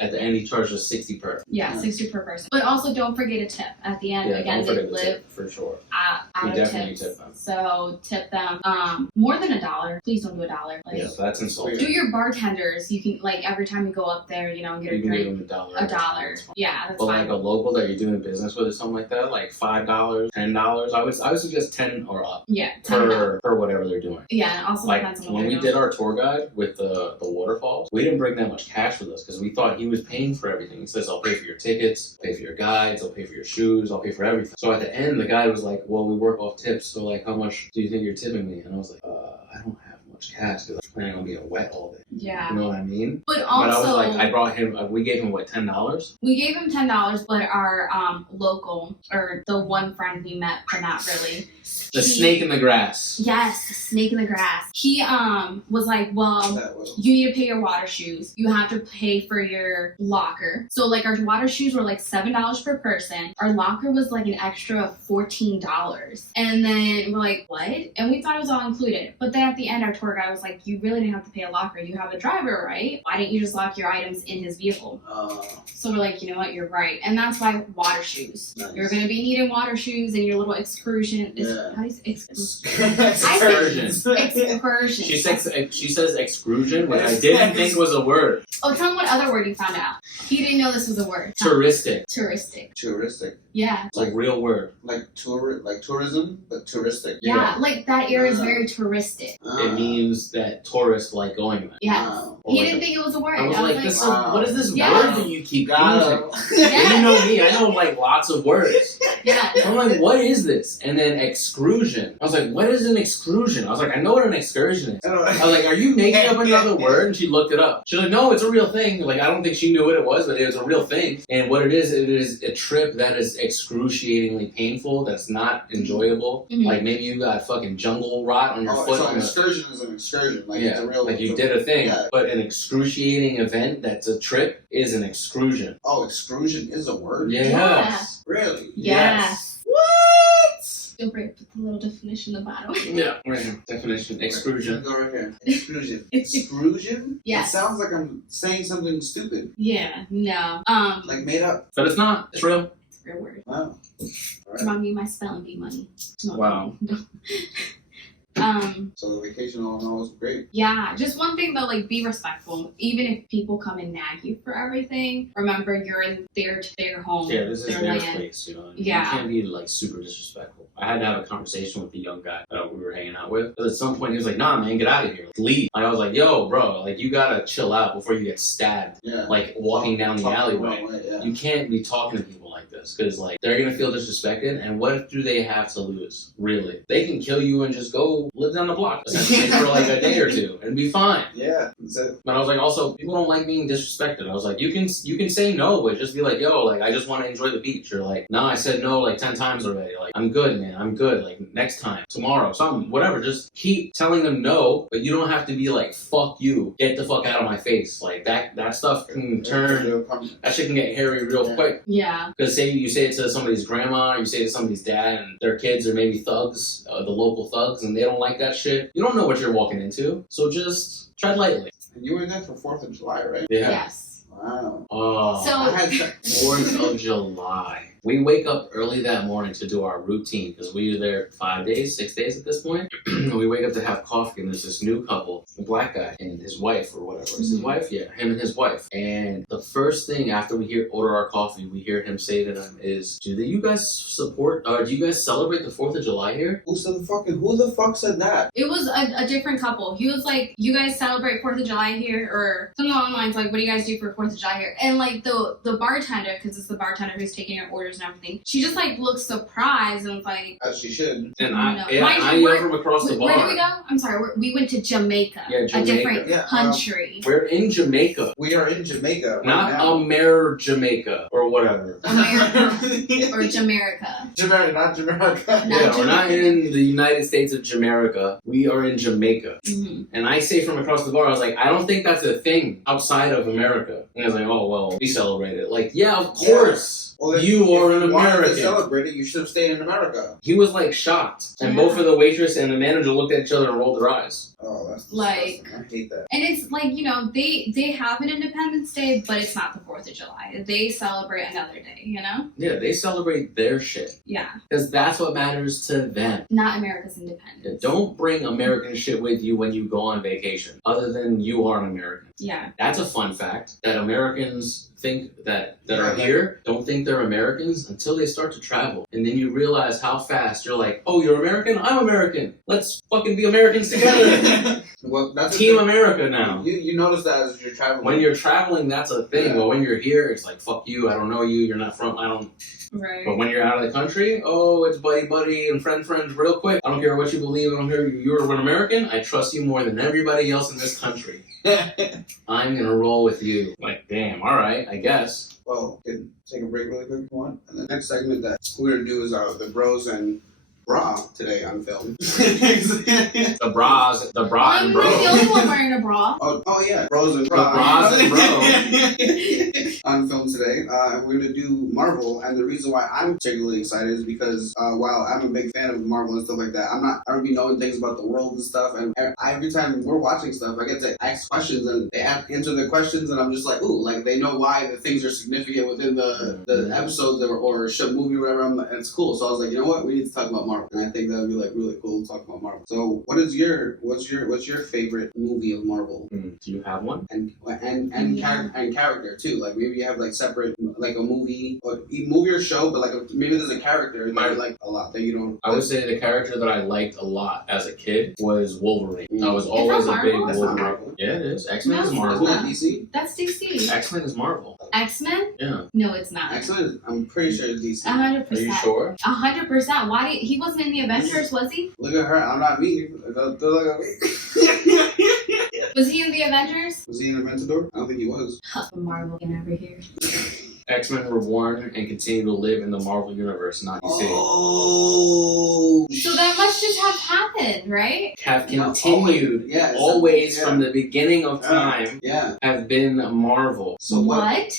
at the end, he charged us $60 per. Yeah, 60 per person. But also don't forget a tip at the end. Yeah, Again, don't they forget the live tip, for sure. out We of definitely tips. tip them. So tip them. More than $1. Please don't do $1. Like, Yeah, so that's insulting. do your bartenders. You can, like, every time you go up there, you know, get You a can give drink. them $1. $1. Yeah, that's But fine. like a local that you're doing business with or something like that, like $5, $10. I would suggest 10 or up Yeah, $10. per whatever they're doing. Yeah, and also Like depends on what when they're we doing. did our tour guide with the waterfalls, we didn't bring that much cash with us because we thought he was paying for everything. He says, I'll pay for your tickets, I'll pay for your guides, I'll pay for your shoes, I'll pay for everything. So at the end, the guy was like, well, we work off tips, so like, how much do you think you're tipping me? And I was like, I don't have much cash because I'm planning on being wet all day. Yeah. You know what I mean? But But I was also, like, I brought him, we gave him what, $10? we gave him $10, but our local, or the one friend we met, but not really. The snake in the grass. Yes, snake in the grass. He was like, well, you need to pay your water shoes. You have to pay for your locker. So like our water shoes were like $7 per person. Our locker was like an extra $14. And then we're like, what? And we thought it was all included. But then at the end, our tour guide was like, you really didn't have to pay a locker. You have a driver, right? Why didn't you just lock your items in his vehicle? So we're like, you know what? You're right. And that's why water shoes. Nice. You're going to be needing water shoes and your little excursion. How do you say excursion? Excursion. She says exclusion, which I didn't think was a word. Oh, tell him what other word you found out. He didn't know this was a word. Touristic. Touristic. Touristic. Yeah. It's a real word. Like tourism, but touristic. Yeah, like that area is very touristic. It means that tourists like going there. Yeah. Wow. He didn't think it was a word. I was like, this is, wow. what is this Yeah. word that you keep using? Yeah. And you know me, I know like lots of words. Yeah. I'm like, what is this? And then exclusion. I was like, what is an exclusion? I was like, I know what an excursion is. I was like, are you making up another word? And she looked it up. She's like, no, it's a real thing. Like, I don't think she knew what it was, but it was a real thing. And what it is a trip that is excruciatingly painful, that's not enjoyable. Mhm. Like, maybe you got fucking jungle rot on your foot. So an excursion is an excursion. Like it's a real. like you did a thing. Yeah. But an excruciating event that's a trip is an exclusion. Oh, exclusion is a word. Yes. Really? Yes. What? Don't forget to put the little definition in the bottom. Yeah. Right here. Definition. Exclusion. Go right here. Exclusion. Exclusion? Yes. It sounds like I'm saying something stupid. Yeah. No. Like made up. But it's not. It's real. It's a real word. Wow. All right. Remind me of my spelling bee money. No. Wow. So the vacation all in all was great. Yeah, just one thing though, like be respectful. Even if people come and nag you for everything, remember you're in their home. Yeah, this is their land. place, you know. Yeah. You can't be like super disrespectful. I had to have a conversation with the young guy that we were hanging out with. But at some point he was like, nah man, get out of here. Leave. And I was like, yo, bro, like you gotta chill out before you get stabbed. Yeah. Like walking down the Talking alleyway. the wrong way, yeah. You can't be talking to people like this because like they're gonna feel disrespected, and what do they have to lose? Really? They can kill you and just go live down the block essentially for like a day or two and be fine. Yeah. That's it. But I was like, also, people don't like being disrespected. I was like, you can say no, but just be like, yo, like, I just want to enjoy the beach. Or like, nah, I said no like 10 times already. Like, I'm good, man. I'm good. Like, next time, tomorrow, something, whatever. Just keep telling them no, but you don't have to be like, fuck you, get the fuck out of my face. Like, that stuff can turn, that shit can get hairy real quick. Yeah. Because say you say it to somebody's grandma, you say it to somebody's dad, and their kids are maybe thugs, the local thugs, and they don't like that shit. You don't know what you're walking into, so just tread lightly. And you were there for 4th of July, right? Yeah. Yes. Wow. Oh, So- I had 4th of July. We wake up early that morning to do our routine because we were there 5 days, 6 days at this point. We wake up to have coffee, and there's this new couple, a black guy and his wife or whatever. Is his wife? Yeah, him and his wife. And the first thing after we order our coffee, we hear him say to them is, "Do you guys support? Do you guys celebrate the 4th of July here?" who the fuck said that? It was a different couple. He was like, "You guys celebrate 4th of July here?" Or something along the lines like, "What do you guys do for 4th of July here?" And like the bartender, because it's the bartender who's taking our orders and everything, she just like looked surprised and was like, As she should. And No. I Mind you, yell from across the bar. where did we go? I'm sorry, we went to Jamaica. Yeah, A Jamaica. different Yeah, country. We're in Jamaica, We are in Jamaica. not right now. Jamaica or whatever. America or Jamerica. Jamerica, not Jamerica. No. Yeah, we're not in the United States of Jamerica. We are in Jamaica. Mm-hmm. And I say from across the bar, I was like, I don't think that's a thing outside of America. And I was like, oh, well, we celebrate it. Like, yeah, of course. Well, if You are an you wanted to American. celebrate it, you should have stayed in America. He was like shocked. And Yeah. both of the waitress and the manager looked at each other and rolled their eyes. Oh, that's Like- disgusting. I hate that. And it's like, you know, they have an Independence Day, but it's not the 4th of July. They celebrate another day, you know? Yeah, they celebrate their shit. Yeah. Because that's what matters to them. Not America's independence. Don't bring American shit with you when you go on vacation, other than you are an American. Yeah. That's a fun fact, that Americans think that are Yeah, like- here don't think they're Americans until they start to travel. And then you realize how fast you're like, oh, you're American? I'm American. Let's fucking be Americans together. Well, that's Team America now. You notice that as you're traveling. When you're traveling, that's a thing. Yeah. But when you're here, it's like, fuck you, I don't know you, you're not from, I don't. Right. But when you're out of the country, oh, it's buddy and friends real quick. I don't care what you believe, I don't care you're an American, I trust you more than everybody else in this country. I'm gonna roll with you. Like, damn, alright, I guess. Well, can take a break really quick if you want. And the next segment that we're gonna do is the bros and bra today on film. The bra and I'm bro. the only one wearing a bra. Oh yeah, bros and The bra. bras and bro. On film today, we're gonna do Marvel, and the reason why I'm particularly excited is because while I'm a big fan of Marvel and stuff like that, I don't be knowing things about the world and stuff. And every time we're watching stuff, I get to ask questions, and they answer the questions, and I'm just like, ooh, like they know why the things are significant within the episodes or show, movie, or whatever. And it's cool. So I was like, you know what, we need to talk about Marvel, and I think that would be like really cool to talk about Marvel. So, what's your favorite movie of Marvel? Do you have one? And Yeah. character too. Like maybe you have like separate like a movie or show, but like maybe there's a character that you like a lot that you don't. I would say the character that I liked a lot as a kid was Wolverine. I was Is always that a big Marvel? That's not Wolverine. Marvel. Yeah, it is. X-Men is No, Marvel. Isn't that DC? That's DC. X-Men is Marvel. X-Men? Yeah. No, it's not. X-Men, I'm pretty sure it's DC. 100%. Are you sure? 100%. Why he wasn't in the Avengers, was he? Look at her. I'm not me. Don't look at me. Was he in the Avengers? Was he an Aventador? I don't think he was. Marvel get over here. X-Men were born and continue to live in the Marvel universe, not DC. Oh. So that must just have happened, right? Have No, continued yeah, it's- always yeah. from the beginning of Yeah. time Yeah. have been Marvel. So what?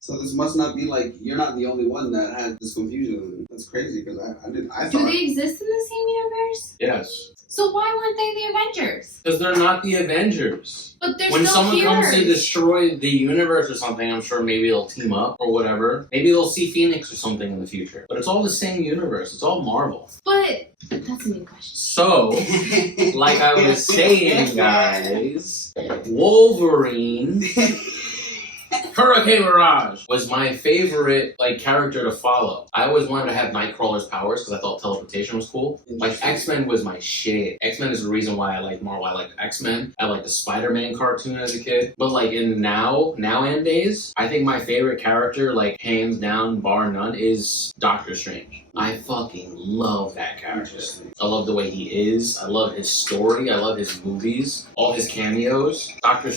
So this must not be like you're not the only one that had this confusion. That's crazy because I Do thought. they exist in the same universe? Yes. So why weren't they the Avengers? Because they're not the Avengers. But they're When still someone comes to heroes. destroy the universe or something, I'm sure maybe they'll team up or whatever. Maybe they'll see Phoenix or something in the future. But it's all the same universe. It's all Marvel. But that's a new question. So, like I was saying, guys, Wolverine, Hurricane Mirage was my favorite character to follow. I always wanted to have Nightcrawler's powers because I thought teleportation was cool. Like X-Men was my shit. X-Men is the reason why I like Marvel. I like X-Men. I like the Spider-Man cartoon as a kid. But like in now and days, I think my favorite character, like hands down, bar none, is Doctor Strange. I fucking love that character. I love the way he is. I love his story. I love his movies. All his cameos. Doctor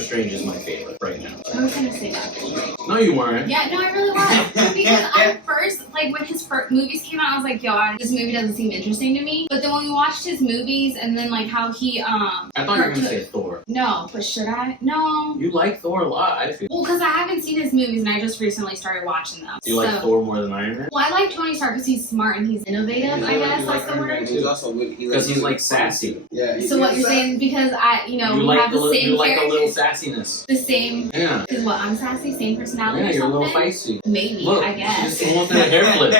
Strange is my favorite right now. I was gonna say Doctor Strange. No, you weren't. Yeah, no, I really was. Because at first, like when his first movies came out, I was like, yo, this movie doesn't seem interesting to me. But then when we watched his movies and then like how he I thought you were gonna say Thor. No, but should I? No. You like Thor a lot, I feel. Well, because I haven't seen his movies and I just recently started watching them. Do you like Thor more than Iron Man? Well, I like Tony Stark because he's smart and he's innovative, I guess that's the word. He's also because he's like sassy. Yeah. So what you're saying, because we like have the same you like a little characters. sassiness. The same. Yeah. Because what, I'm sassy, same personality Yeah, or you're a something? little feisty. Maybe, Look, I guess. Just almost did a hair flip.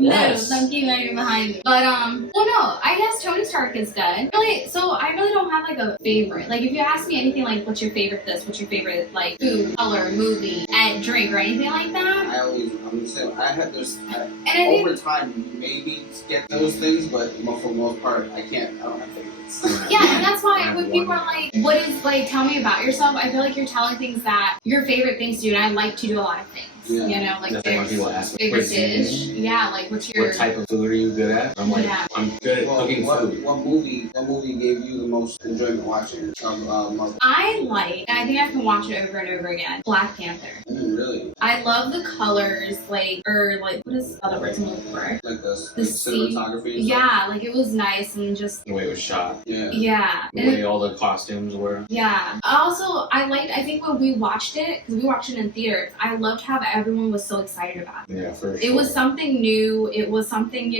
Yes. No, don't keep running behind me. But well, no, I guess Tony Stark is good. Really, so I really don't have like a favorite. Like if you ask me anything like, what's your favorite this, what's your favorite like food, color, movie, and drink, or anything like that. I'm just saying, I had this, think- over time, maybe get those things, but for the most part, I don't have favorites. Yeah, and that's why when people are like, what is, like, tell me about yourself, I feel like you're telling things that your favorite things to do, and I like to do a lot of things. Yeah. You know, like That's like when people ask me, favorite cuisine. dish. Yeah, like what's your What type of food are you good at? I'm like, Yeah. I'm good at cooking food. What movie gave you the most enjoyment watching? Marvel? I like, and I think I can watch it over and over again, Black Panther. Really? I love the colors, like, or like, what is the other words I'm looking for? Like the scene. cinematography? And Yeah, like it was nice and just, The way it was shot. Yeah. yeah. The way all the costumes were. Yeah. Also, I think when we watched it, because we watched it in theaters, I loved how everyone was so excited about it. Yeah, for sure. It was something new. It was something,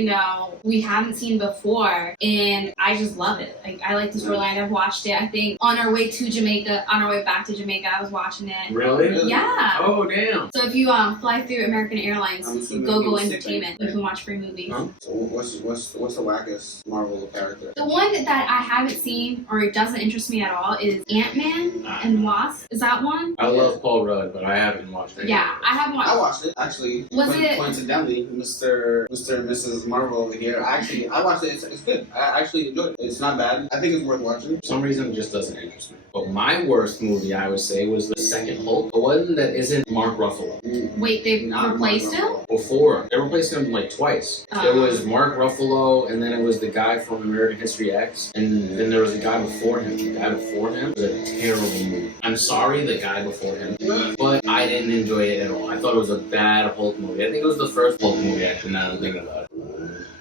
we haven't seen before. And I just love it. Like, I like the storyline. I've watched it. I think on our way back to Jamaica, I was watching it. Really? Yeah. Oh, damn. So if you fly through American Airlines, I'm assuming go it was Entertainment, sick, you can watch free movies. Huh? So what's the wackest Marvel character? The one that I haven't seen or it doesn't interest me at all is Ant-Man and Wasp. Is that one? I love Paul Rudd, but I haven't watched it. Yeah, I haven't watched. I watched it actually. Coincidentally, Mr. and Mrs. Marvel over here. I watched it. It's good. I actually enjoyed it. It's not bad. I think it's worth watching. For some reason, it just doesn't interest me. But my worst movie, I would say, was the second Hulk. The one that isn't Mark Ruffalo. Wait, they've Not replaced Mark him? Ruffalo. Before, they replaced him like twice. It was Mark Ruffalo, and then it was the guy from American History X, and then there was a guy before him. The guy before him was a terrible movie. I'm sorry, the guy before him, but I didn't enjoy it at all. I thought it was a bad Hulk movie. I think it was the first Hulk movie, actually, now that I'm thinking about it.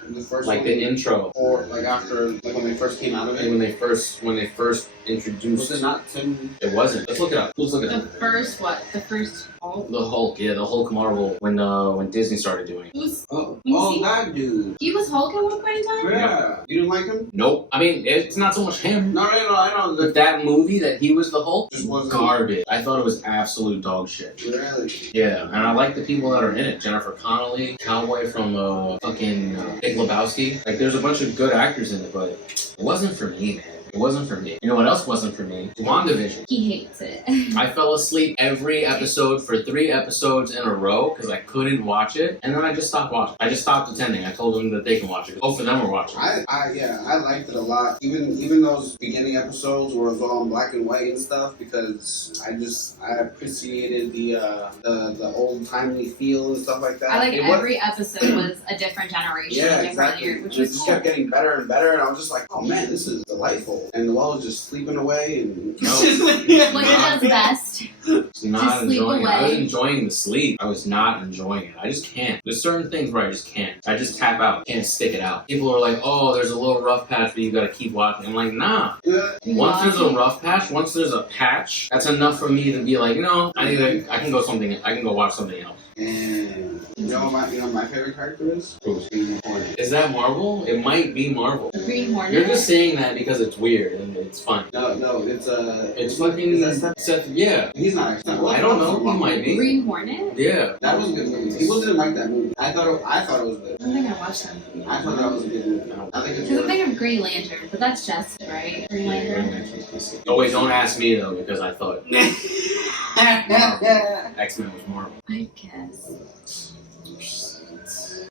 The first Like one, the intro. or like after, like when they first came out of it. When they first introduced Was it not Tim? It wasn't. Let's look it up. Let's look it The up. first what? The first Hulk? The Hulk, yeah, the Hulk Marvel when Disney started doing it. Oh, that dude. He was Hulk at one point in time? Yeah. You didn't like him? Nope. I mean, it's not so much him. No, I know. But that movie that he was the Hulk Just wasn't- garbage. I thought it was absolute dog shit. Really? Yeah, and I like the people that are in it. Jennifer Connelly, Cowboy from fucking Big Lebowski. Like, there's a bunch of good actors in it, but it wasn't for me, man. It wasn't for me. You know what else wasn't for me? WandaVision. He hates it. I fell asleep every episode for 3 episodes in a row because I couldn't watch it, and then I just stopped watching. I just stopped attending. I told them that they can watch it. Both of them were watching. I liked it a lot. Even those beginning episodes where it was all in black and white and stuff, because I appreciated the old timely feel and stuff like that. I like every episode was a different generation, Yeah, a different exactly. year, which It was just cool. kept getting better and better, and I was just like, oh man, this is delightful. And Noel was just sleeping away, and No. What he does best. It's not Just sleep enjoying it. I was away. enjoying the sleep. I was not enjoying it. I just can't. There's certain things where I just can't. I just tap out. Can't stick it out. People are like, oh, there's a little rough patch, but you gotta keep watching. I'm like, nah. Once there's a rough patch, once there's a patch, that's enough for me to be like, I can go watch something else. And you know what my favorite character is? Green Hornet. Is that Marvel? It might be Marvel. The Green Hornet. You're just saying that because it's weird and it's fun. No, It's fucking is that Seth. Yeah. He's not actually. I don't know. He might be. Green Hornet? Yeah. That was a good movie. People didn't like that movie. I thought it was good. I don't think I watched that movie. I thought that was a good movie. I think it's Because I'm worth. thinking of Green Lantern, but that's just right. Green Lantern. Oh wait, don't ask me though because I thought X-Men was Marvel. I guess.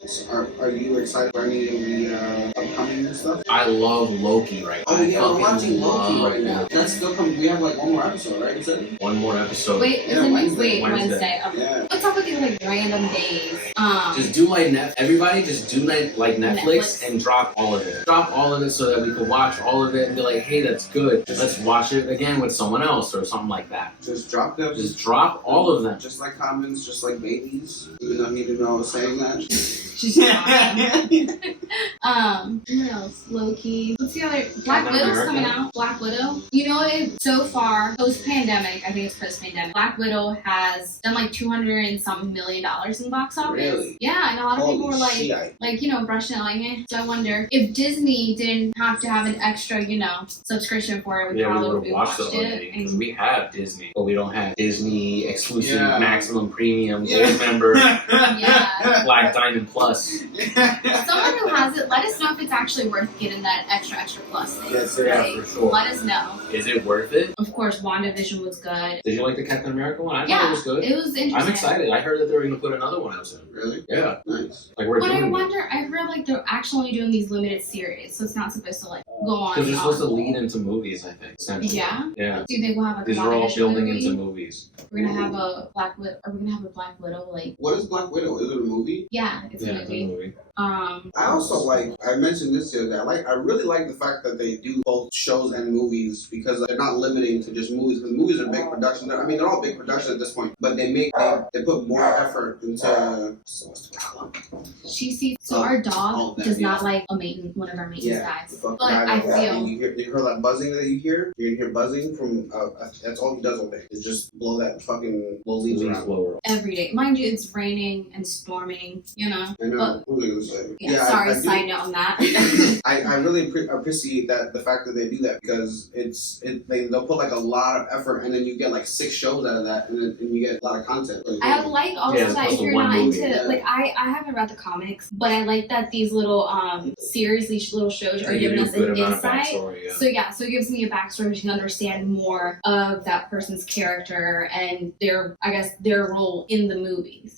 Are you excited for any of the upcoming stuff? I love Loki right now. Oh yeah, we're watching Loki love right now. That's still coming. We have like one more episode, right? You said? One more episode. Wait, Yeah, is it Wednesday. Wednesday? Okay. Yeah. What's up with these like random days? Just do like everybody just do like Netflix Netflix. and drop all of it. Drop all of it so that we can watch all of it and be like, hey, that's good. Let's watch it again with someone else or something like that. Just drop them. Just drop all of them. Just like comments, just like babies. Even though he didn't know I was saying that. She's what else? Loki. What's the other? Black Captain Widow's America. coming out. Black Widow. You know it so far, post-pandemic, I think it's post-pandemic, Black Widow has done like $200 and something million in the box office. Really? Yeah, and a lot of people were Holy like, shit. brushing it like, eh. So I wonder if Disney didn't have to have an extra, subscription for it, we Yeah, we probably would would have watched it already because we have Disney, but we don't have Disney exclusive maximum premium gold member Yeah. Black Diamond Plus. Someone who has it, let us know if it's actually worth getting that extra plus thing. Yes, Yeah, Like, for sure. Let us know. Is it worth it? Of course, WandaVision was good. Did you like the Captain America one? I thought Yeah, it was good. it was interesting. I'm excited. I heard that they were going to put another one out soon. Really? Yeah. Nice. Like we're But I doing wonder, I heard like they're actually doing these limited series, so it's not supposed to like go on. because they're and supposed to on. lead into movies, I think. Essentially. Yeah? Yeah. Do you think we'll have a These are all WandaVision building movie? into movies. We're gonna have a Black Widow. Are we gonna have a Black Widow? Like, What is Black Widow? Is it a movie? yeah, it's Yeah, gonna it's a be. movie. I also like, I mentioned this the other day, I really like the fact that they do both shows and movies because they're not limiting to just movies, because movies are big production. I mean, they're all big production at this point, but they put more effort into, so what's the problem? She sees. So Oh, our oh, dog that, does not yeah. like one of our maintenance guys. the fucking But guy I that- feel. you hear that buzzing that you hear? You hear buzzing from, that's all he does all day, is just blow leaves around. Blower. Every day. Mind you, it's raining and storming, I know, what was I gonna say? Yeah, sorry, I do- side note on that. I really appreciate that, the fact that they do that, because they'll put like a lot of effort and then you get like 6 shows out of that and you get a lot of content. I like also Yeah, as that opposed if to you're one not movie. into Yeah. like I haven't read the comics, but I like that these little series, these little shows are They give giving you a us good an amount of insight. backstory, yeah. So it gives me a backstory to understand more of that person's character and their role in the movies,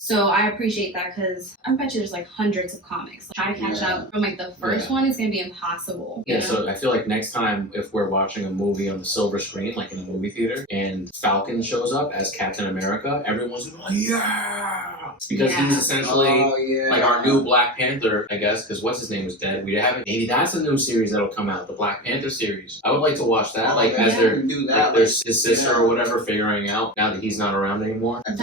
So I appreciate that because I bet you there's like hundreds of comics. Try to catch up from like the first one is gonna be impossible. Yeah, so I feel like next time if we're watching a movie on the silver screen, like in a movie theater, and Falcon shows up as Captain America, everyone's like, oh, yeah! Because he's essentially like our new Black Panther, I guess, because what's his name is dead. We haven't. Maybe that's a new series that'll come out, the Black Panther series. I would like to watch that, as his sister or whatever, figuring out now that he's not around anymore. But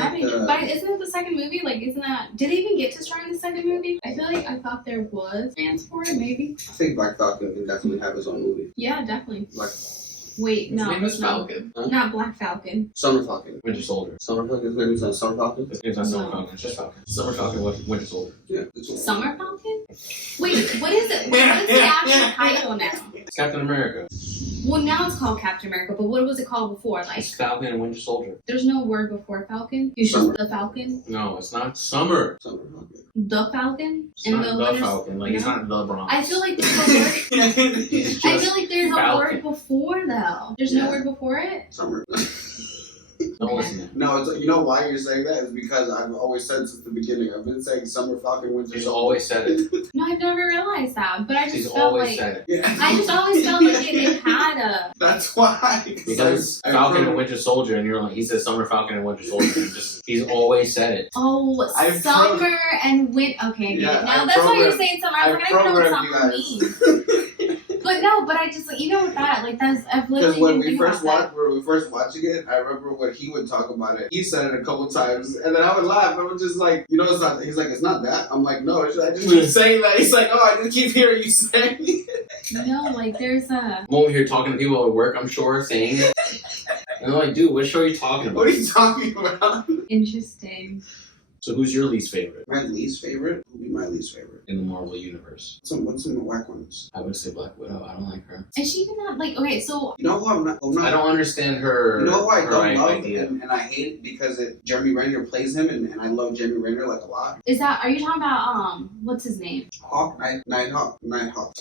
isn't it the second movie? Like, isn't that? Did they even get to star in the second movie? I feel like I thought there was fans for it, maybe. I think Black Falcon can definitely have his own movie. Yeah, definitely. Like, Wait, no, His name is no. Falcon. Huh? Not Black Falcon. Summer Falcon. Winter Soldier. Summer Falcon? His name is Summer Falcon? His name's not Summer No. Falcon, it's just Falcon. Summer Falcon, Winter Soldier. Yeah. It's all- Summer Falcon? Wait, what is it? What is the actual title now? It's Captain America. Well, now it's called Captain America, but what was it called before? Like, It's Falcon and Winter Soldier. there's no word before Falcon. It's Summer. just the Falcon. No, it's not Summer. Summer Falcon. The Falcon? It's not the Winter- Falcon. Like, it's No? not the Bronx. I feel like there's a word. It's I just feel like there's a Falcon. word before though. There's no Yeah. word before it. Summer. Don't listen to him. No, it's, you know why you're saying that? Is because I've always said since the beginning. I've been saying Summer Falcon, Winter She's Soldier. always said it. No, I've never realized that. But I just She's felt always like said it. Yeah. I just always felt like it had a. That's why. Because I Falcon prove- and Winter Soldier, and you're like, he said Summer Falcon and Winter Soldier. And he's always said it. Oh, I summer and winter. Okay, Yeah, now I that's why you're programmed- saying summer. I was like, I don't know what summer means. But no, but I just like with that, like that's I've Because literally when been we thinking first about watched, when we first watching it, I remember when he would talk about it. He said it a couple times, and then I would laugh. I was just like, it's not. He's like, it's not that. I'm like, no, I just keep saying that. He's like, I just keep hearing you saying it. that. No, like there's a. I'm over here talking to people at work, I'm sure, saying it. And they're like, dude, what show are you talking What about? are you talking about? Interesting. So who's your least favorite My least favorite would be my least favorite. in the Marvel Universe? What's some of the whack ones? I would say Black Widow. I don't like her. Is she even not like okay? So You know who I'm not. I don't understand her. You know who I her don't love idea. and I hate it because Jeremy Renner plays him and I love Jeremy Renner like a lot. is that? Are you talking about what's his name? Nighthawk.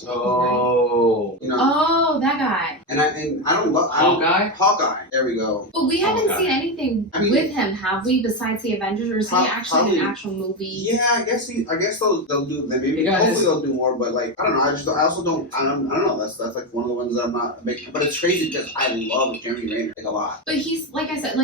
Oh. You know, Oh, that guy. and I don't love Hawkeye? Hawkeye. There we go. But we haven't Hawkeye. seen anything I mean- with him, have we? Besides the Avengers, or is he actually actually Probably- an actual movie. Yeah, I guess they'll do. Maybe You guys- hopefully they'll do more. But like, I don't know. I also don't. I don't know. That's like one of the ones that I'm not making. But it's crazy because I love Jeremy Renner like a lot. But he's, like I said,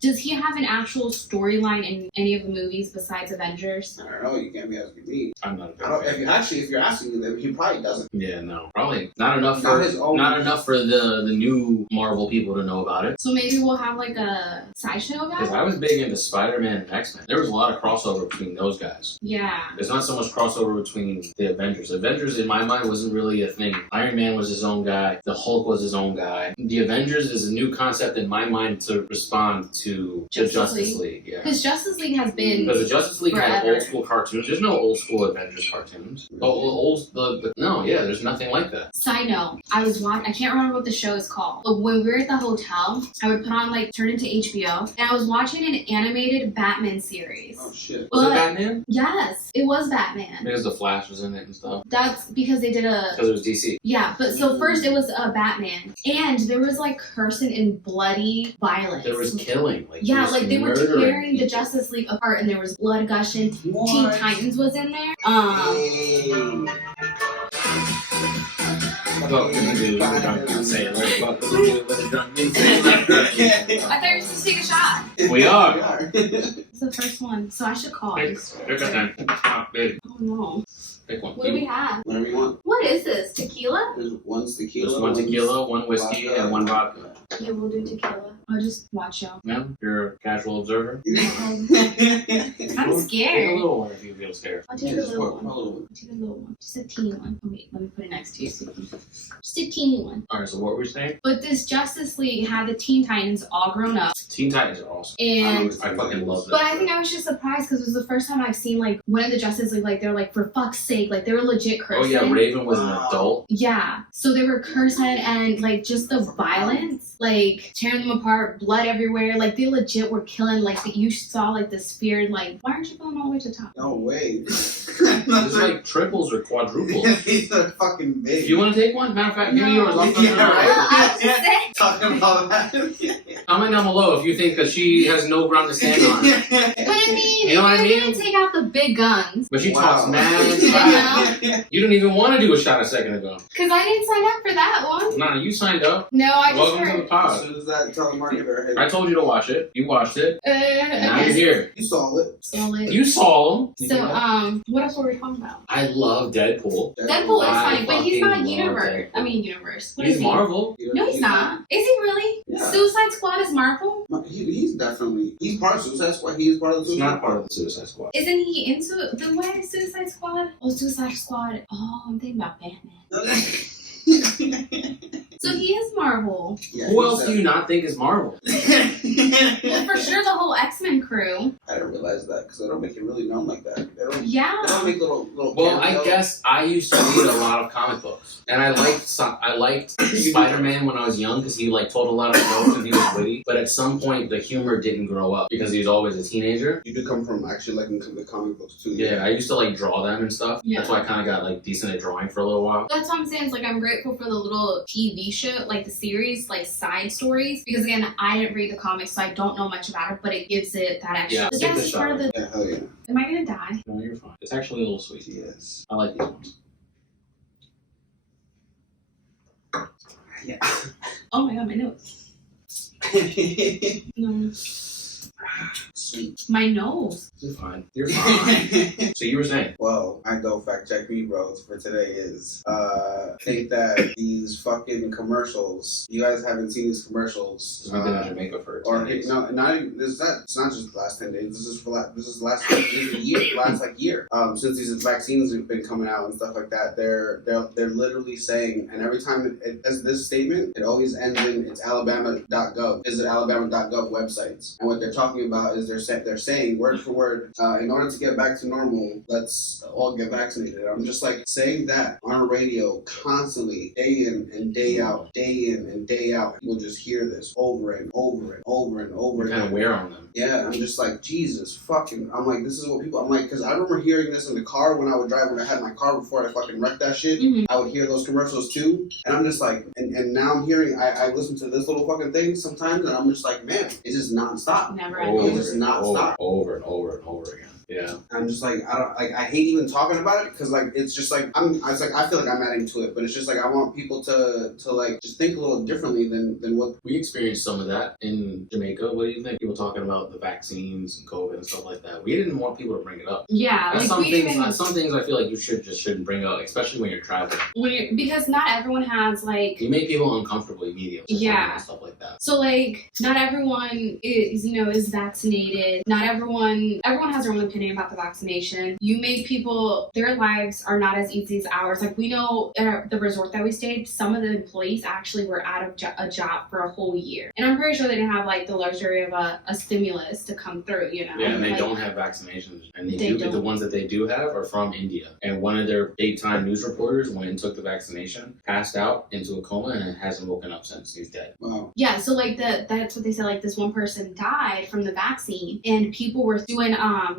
does he have an actual storyline in any of the movies besides Avengers? I don't know. You can't be asking me. I'm not a big I don't. fan. If you're asking me, then he probably doesn't. Yeah, no, probably not enough Not for his own. the new Marvel people to know about it. So maybe we'll have like a sideshow about Because it? I was big into Spider-Man and X-Men. There was a lot of crossover between those guys. Yeah. There's not so much crossover between the Avengers. Avengers, in my mind, wasn't really a thing. Iron Man was his own guy. The Hulk was his own guy. The Avengers is a new concept in my mind to respond to the Justice League. Yeah. Because Justice League has been. Because the Justice League had Forever. old school cartoons. There's no old school Avengers cartoons. There's nothing like that. Side note, I can't remember what the show is called, but when we were at the hotel, I would put on turn into HBO, and I was watching an animated Batman series. Oh shit. Was it But- Batman? Yes, it was Batman. Because the Flash was in it and stuff. That's because they did a. Because it was DC. Yeah, but so first it was a Batman, and there was cursing and bloody violence. There was killing. Yeah, they were murdering tearing the people. Justice League apart, and there was blood gushing. Teen What? Titans was in there. Hey. Fuck with the drunken sailor. Fuck with the drunken sailor. I thought you were supposed to take a shot. We are. It's the first one, so I should call. Pick a time. Babe, Oh no. pick one. What do we have? Whatever you want. What is this? Tequila? There's one's tequila. There's one tequila, one whiskey, vodka. and one vodka. Yeah, we'll do tequila. I'll just watch y'all. Yeah, you're a casual observer. I'm Take a scared. little one if you feel scared. I'll take a little one. I'll take a little one. Just a teeny one. Oh, wait, let me put it next to you. Just a teeny one. Alright, so what were we saying? But this Justice League had the Teen Titans all grown up. Teen Titans are awesome. And I fucking love but them. I think I was just surprised because it was the first time I've seen one of the Justice League, they're for fuck's sake, they were legit Oh cursing. yeah, Raven was an Wow. adult. Yeah, so they were cursing and just the violence, tearing them apart, blood everywhere. They legit were killing. You saw the spear. Why aren't you going all the way to the top? No way. It's triples or quadruples. These are fucking big. If you want to take one, matter of fact, give me No. yours. I'll Yeah, fucking right. I was just saying. Talking about that. comment down below if you think that she has no ground to stand on. But I mean, You know what I you're mean? gonna take out the big guns. But she Wow. talks mad You crap. know? You didn't even want to do a shot a second ago. Because I didn't sign up for that one. Nah, you signed up. No, I just Welcome to heard. the As pod. soon as that telemarketer hit, I told you to watch it. You watched it. And now I you're guess here. you saw it. solid. You saw him. So, what else were we talking about? I love Deadpool. Deadpool is I funny, but he's not fucking love universe. Deadpool. Universe. What He's is he? Marvel. No, he's not. Is he really? Yeah. Suicide Squad is Marvel? He's definitely part of Suicide Squad. He is part of the It's Suicide not part of the Suicide Squad. Isn't he into the way Suicide Squad? Oh, Suicide Squad. Oh, I'm thinking about Batman. So he is Marvel. Yeah, Who else do you not think is Marvel? Well, for sure, the whole X-Men crew. I didn't realize that because they don't make it really known like that. They don't Yeah. make little. Well, I cameos. guess I used to read a lot of comic books, and I liked Spider-Man when I was young because he told a lot of jokes and he was witty. But at some point, the humor didn't grow up because he was always a teenager. You could come from actually liking the comic books too. Yeah, I used to draw them and stuff. Yeah. That's why I kind of got decent at drawing for a little while. That's what I'm saying. It's I'm grateful for the little TV show, the series, side stories. Because again, I didn't read the comics, so I don't know much about it. But it gives it that extra. Yeah, But take yes, the it's part of the. Yeah, hell yeah. Am I gonna die? No, you're fine. It's actually a little sweet. Yes. I like these ones. Yeah. Oh my god, my nose. No, Sweet. my nose. You're fine. You're fine. So you were saying? Well, I know fact check me, bros, for today is think that these fucking commercials. You guys haven't seen these commercials. We've been in Jamaica for 10 days. No, not even. It's not just the last 10 days. This is the last year. Last year. Since these vaccines have been coming out and stuff like that, they're literally saying, and every time it does this statement, it always ends in it's Alabama.gov. Is it Alabama.gov websites? And what they're talking about is they're saying word for word, in order to get back to normal, let's all get vaccinated. I'm just saying that on a radio constantly, day in and day out, day in and day out. People just hear this over and over and over and over Kind of again. wear on them. Yeah, I'm just Jesus fucking. I'm this is what people. I'm because I remember hearing this in the car when I would drive when I had my car before I fucking wrecked that shit. Mhm. I would hear those commercials too, and I'm just and now I'm hearing. I listen to this little fucking thing sometimes, and I'm just man, it's just nonstop. Never horrendous. It does not stop. Over and over and over again. Yeah. I'm just like, I hate even talking about it because like it's just like I feel like I'm adding to it, but it's just like I want people to like just think a little differently than what We experienced some of that in Jamaica. What do you think? People talking about the vaccines and COVID and stuff like that. We didn't want people to bring it up. Yeah, That's like some things I feel like you shouldn't bring up, especially when you're traveling. because not everyone has like. You make people uncomfortable immediately. Yeah. And stuff like that. So like, not everyone is vaccinated. Not everyone has their own opinion about the vaccination. You make people, their lives are not as easy as ours. Like we know at the resort that we stayed, some of the employees actually were out of a job for a whole year. And I'm pretty sure they didn't have like the luxury of a stimulus to come through, you know? Yeah, and they like, don't have vaccinations. And They the don't. ones that they do have are from India. And one of their daytime news reporters went and took the vaccination, passed out into a coma, and hasn't woken up since. He's dead. wow. Yeah, so like that's what they said, like this one person died from the vaccine and people were doing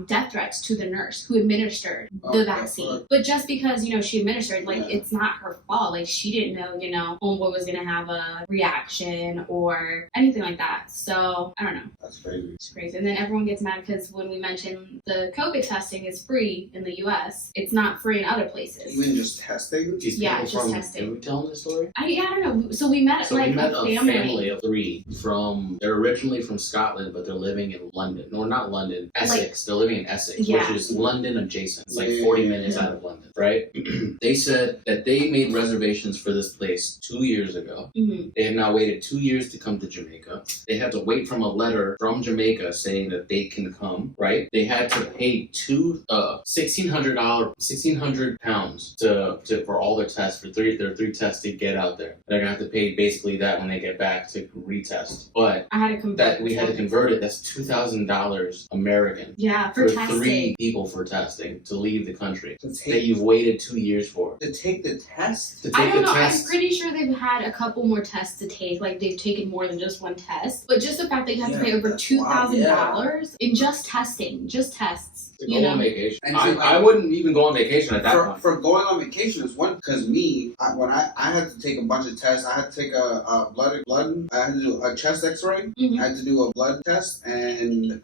death threats to the nurse who administered the vaccine. But just because, she administered, like it's not her fault. Like she didn't know, homeboy was gonna have a reaction or anything like that. So I don't know. That's crazy. It's crazy. And then everyone gets mad because when we mention the COVID testing is free in the US, it's not free in other places. Even just testing. These Yeah, people just from, testing. Did we tell them this story? I don't know. So we met So like we met a a family of 3 they're originally from Scotland, but they're living in London. No, not London, Essex. They're living in Essex, Yeah. which is London adjacent. It's like Yeah, 40 yeah, minutes yeah. out of London, right? They said that they made reservations for this place 2 years ago. Mhm. They have now waited 2 years to come to Jamaica. They had to wait from a letter from Jamaica saying that they can come, right? They had to pay £1,600 for all their tests, for their 3 tests to get out there. They're gonna have to pay basically that when they get back to retest. But I had to convert that we had to convert it. That's $2,000 American Yeah, for testing. 3 people for testing to leave the country To that take you've waited 2 years for. to take the test. To I take don't the know. test. I'm pretty sure they've had a couple more tests to take. Like they've taken more than just one test. But just the fact that you have to Yeah, pay over that's $2,000 in just testing, just tests. To You go on know. vacation. And see, like- I wouldn't even go on vacation at that point. For going on vacation is one because when I had to take a bunch of tests. I had to take a blood. I had to do a chest X-ray. Mhm. I had to do a blood test and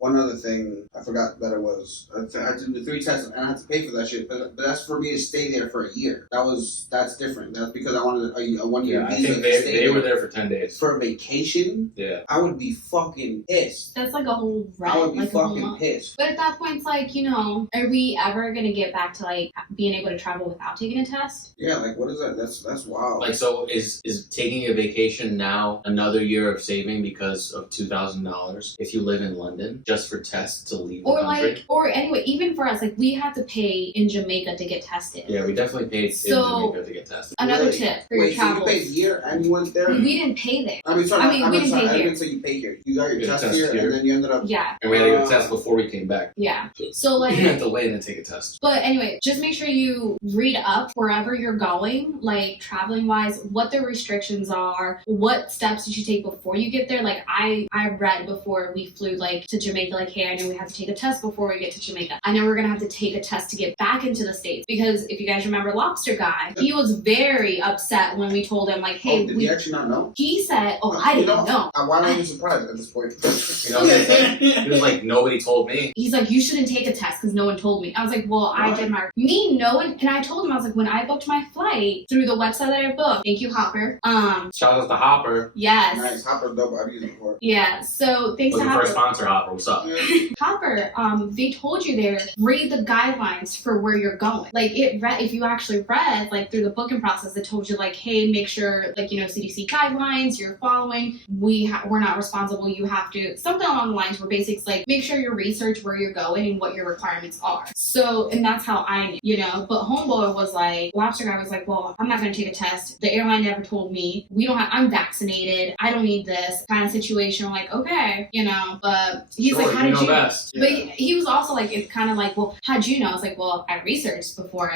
one other thing I forgot that it was. I had to do 3 tests and I had to pay for that shit. But that's for me to stay there for a year. That's different. That's because I wanted a 1 year Yeah, I visa think to stay they were there for 10 days. for vacation. Yeah. I would be fucking pissed. That's like a whole rent, I would be like a whole fucking month. pissed. But at that point, it's like, are we ever gonna get back to like being able to travel without taking a test? Yeah, like what is that? That's wild. Like, so is taking a vacation now another year of saving because of $2,000 if you live in London just for tests to leave the country? Or anyway, even for us, like we had to pay in Jamaica to get tested. Yeah, we definitely paid So- in Jamaica to get tested. Another Really? tip for your Wait, so you travels. paid here and you went there? We didn't pay there. I mean, sorry, I mean, we didn't sorry, pay I here. didn't say you paid here. You got your You got test a test here, here. and then you ended up. Yeah, And we had to get a test before we came back. yeah. So We like, had to wait and then take a test. but anyway, just make sure you read up wherever you're going, like traveling wise, what the restrictions are, what steps you should take before you get there. Like I read before we flew like to Jamaica, like, hey, I know we have to take a test before we get to Jamaica. I know we're gonna have to take a test to get back into the States because if you guys remember Lobster Guy, he was very upset when we told him like, hey, Did he actually not know? he said, I didn't know. Why am I surprised at this point? You know what I'm saying? He was like, nobody told me. He's like, you shouldn't take a test because no one told me. I was like, well, I did my no one, and I told him I was like, when I booked my flight through the website that I booked, thank you Hopper. Shout out to Hopper. Yes. Nice, Hopper's dope. I've used it before. Yeah. So thanks to Looking for a Hopper. sponsor, Hopper. What's up? Hopper, they told you there, read the guidelines for where you're going. Like if you actually read like through the booking process, it told you like, hey, make sure like CDC guidelines you're following. We're not responsible. You have to something along the lines where basics like make sure you research where you're going and what your requirements are. So and that's how I knew, But homeboy was like, Lobster Guy was like, well, I'm not gonna take a test. The airline never told me. I'm vaccinated. I don't need this kind of situation. I'm like, okay, But he's Sure, like, how did you? best. But he was also like, it's kind of like, well, how'd you know? I was like, well, I my research before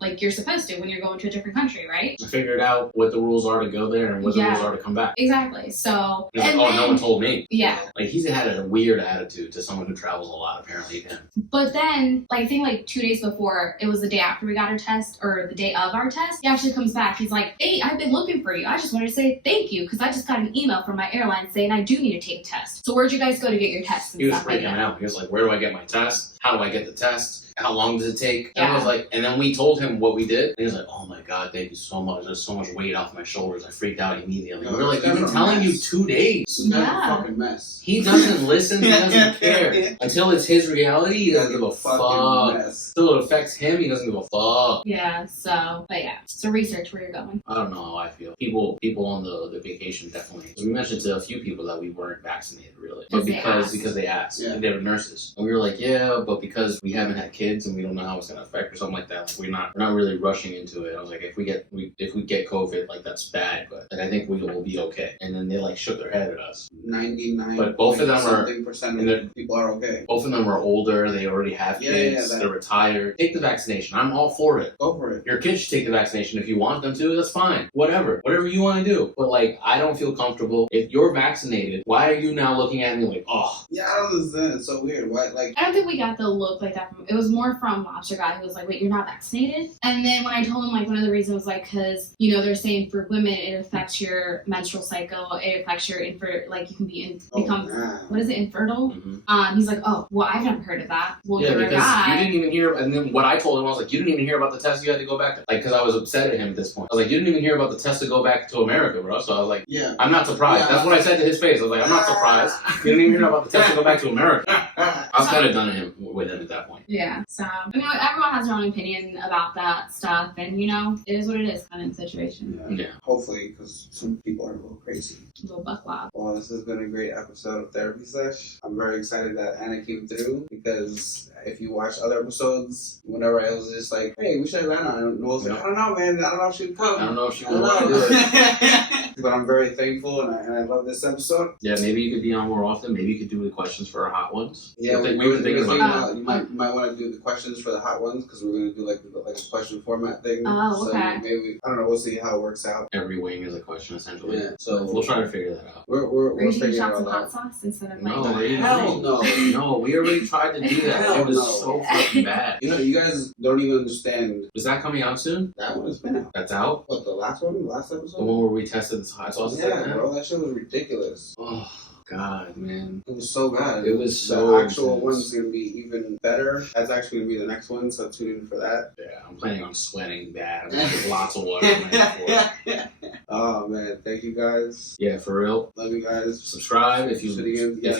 like you're supposed to when you're going to a different country, right? I figured out what the rules are to go there and what the rules are to come back. Exactly. So, He's like, no one told me. Yeah. Like, he's had a weird attitude to someone who travels a lot, apparently, him. But then, I think 2 days before, it was the day after we got our test, or the day of our test, he actually comes back. He's like, hey, I've been looking for you. I just wanted to say thank you, because I just got an email from my airline saying I do need to take a test. So where'd you guys go to get your test? He was freaking out. He was like, where do I get my test? How do I get the test? How long does it take? Yeah. And I was like, and then we told him what we did. And he was like, oh my God, thank you so much. There's so much weight off my shoulders. I freaked out immediately. We were like, we've been telling you 2 days. This guy's a fucking mess. He doesn't listen. He doesn't care. Until it's his reality, he doesn't give a fuck. Until it affects him, he doesn't give a fuck. Yeah, so, but yeah. So research where you're going. I don't know how I feel. People on the vacation definitely. We mentioned to a few people that we weren't vaccinated really. But because they asked. Yeah. And they were nurses. And we were like, yeah, but because we haven't had kids and we don't know how it's gonna affect or something like that, we're not really rushing into it. I was like, if we get COVID, that's bad, but I think we will be okay. And then they shook their head at us. 99. But both of them something% of people are okay. Both of them are older. They already have kids. They're retired. Take the vaccination. I'm all for it. Go for it. Your kids should take the vaccination if you want them to. That's fine. Whatever you want to do. But I don't feel comfortable. If you're vaccinated, why are you now looking at me like, oh? Yeah, I don't understand. It's so weird. Why? I don't think we got the look like that from. It was more from Lobster Guy who was like, wait, you're not vaccinated? And then when I told him one of the reasons was because they're saying for women it affects your menstrual cycle. It affects your you can become what is it, infertile? Mm-hmm. He's like, oh, well, I've never heard of that. Well, yeah, you're a because guy. you didn't even hear. And then what I told him, I was like, you didn't even hear about the test you had to go back to. Because I was upset at him at this point. I was like, you didn't even hear about the test to go back to America, bro. So I was like, yeah, I'm not surprised. Yeah. That's what I said to his face. I was like, I'm not surprised. You didn't even hear about the test to go back to America. I was kind of done with him at that point. Yeah. So everyone has their own opinion about that stuff, and it is what it is, kind of situation. Yeah. Hopefully, because some people are a little crazy. A little buck wild. Well, this has been a great episode of Therapy Sesh. I'm very excited that Anna came through because if you watch other episodes, whenever I was just like, hey, we should have Anna. And Noel's like, I don't know, man. I don't know if she'd come. I don't know if she would want to do it. But I'm very thankful and I love this episode. Yeah, maybe you could be on more often. Maybe you could do the questions for our hot ones. Yeah, we were thinking about that. You might want to do the questions for the hot ones because we're going to do like a question format thing. Oh, okay. So maybe, I don't know, we'll see how it works out. Every wing is a question, essentially. Yeah, so we'll try to figure that out. We're taking figuring shots it of all hot out. sauce instead of No, Hell no. No, we already tried to do that. Hell It was no. so fucking bad. You guys don't even understand. Is that coming out soon? That one has been out. That's out? What, the last one? The last episode? The one where we tested this hot sauce? Yeah, bro, that shit was ridiculous. Oh, God, man. It was so bad. It was so The actual intense. one's going to be even better. That's actually going to be the next one, so tune in for that. Yeah, I'm planning on sweating bad. I'm gonna get lots of water. in my forehead. Oh, man. Thank you, guys. Yeah, for real. Love you guys. Subscribe if you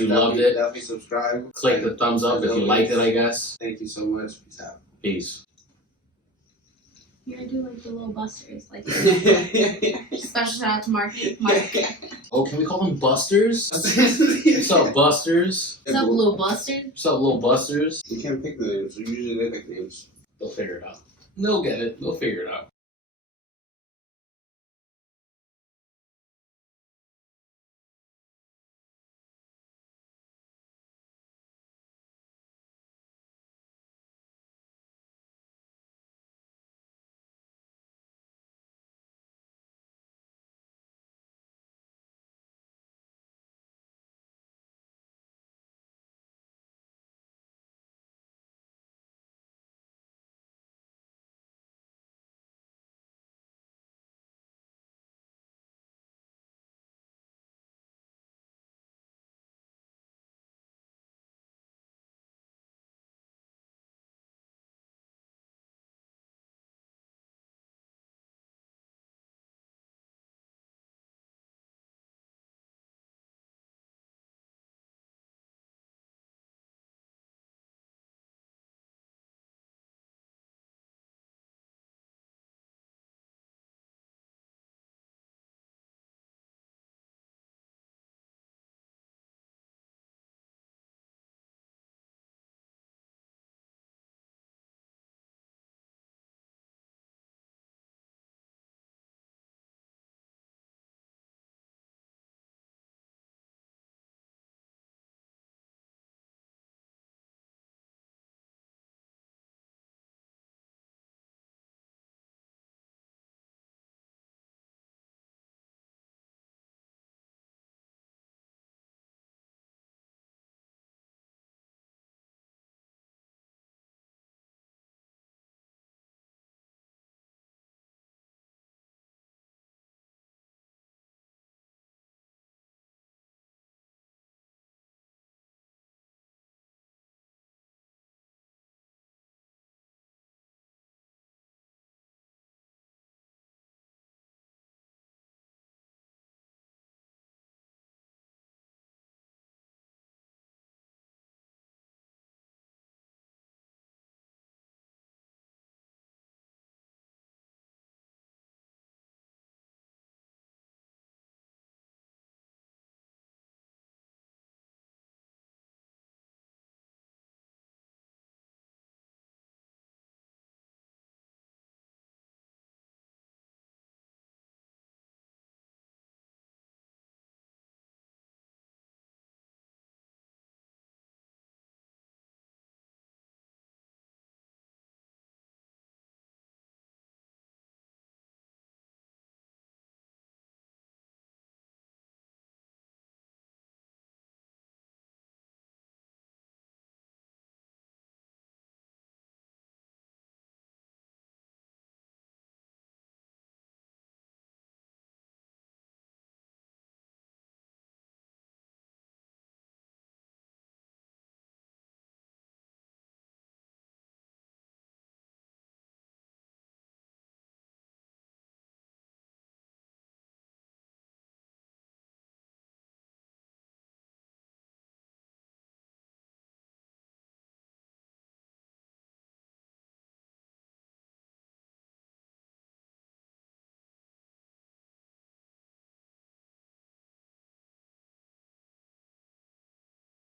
loved it. Definitely subscribe. Click the thumbs up if you liked it, I guess. Thank you so much. Peace out. Peace. You're gonna do the little busters, special shout out to Mark. Oh, can we call them Busters? What's up, Busters? What's up, little busters? What's up, little Busters? You can't pick the names. Usually they pick names. They'll figure it out. They'll get it. They'll figure it out.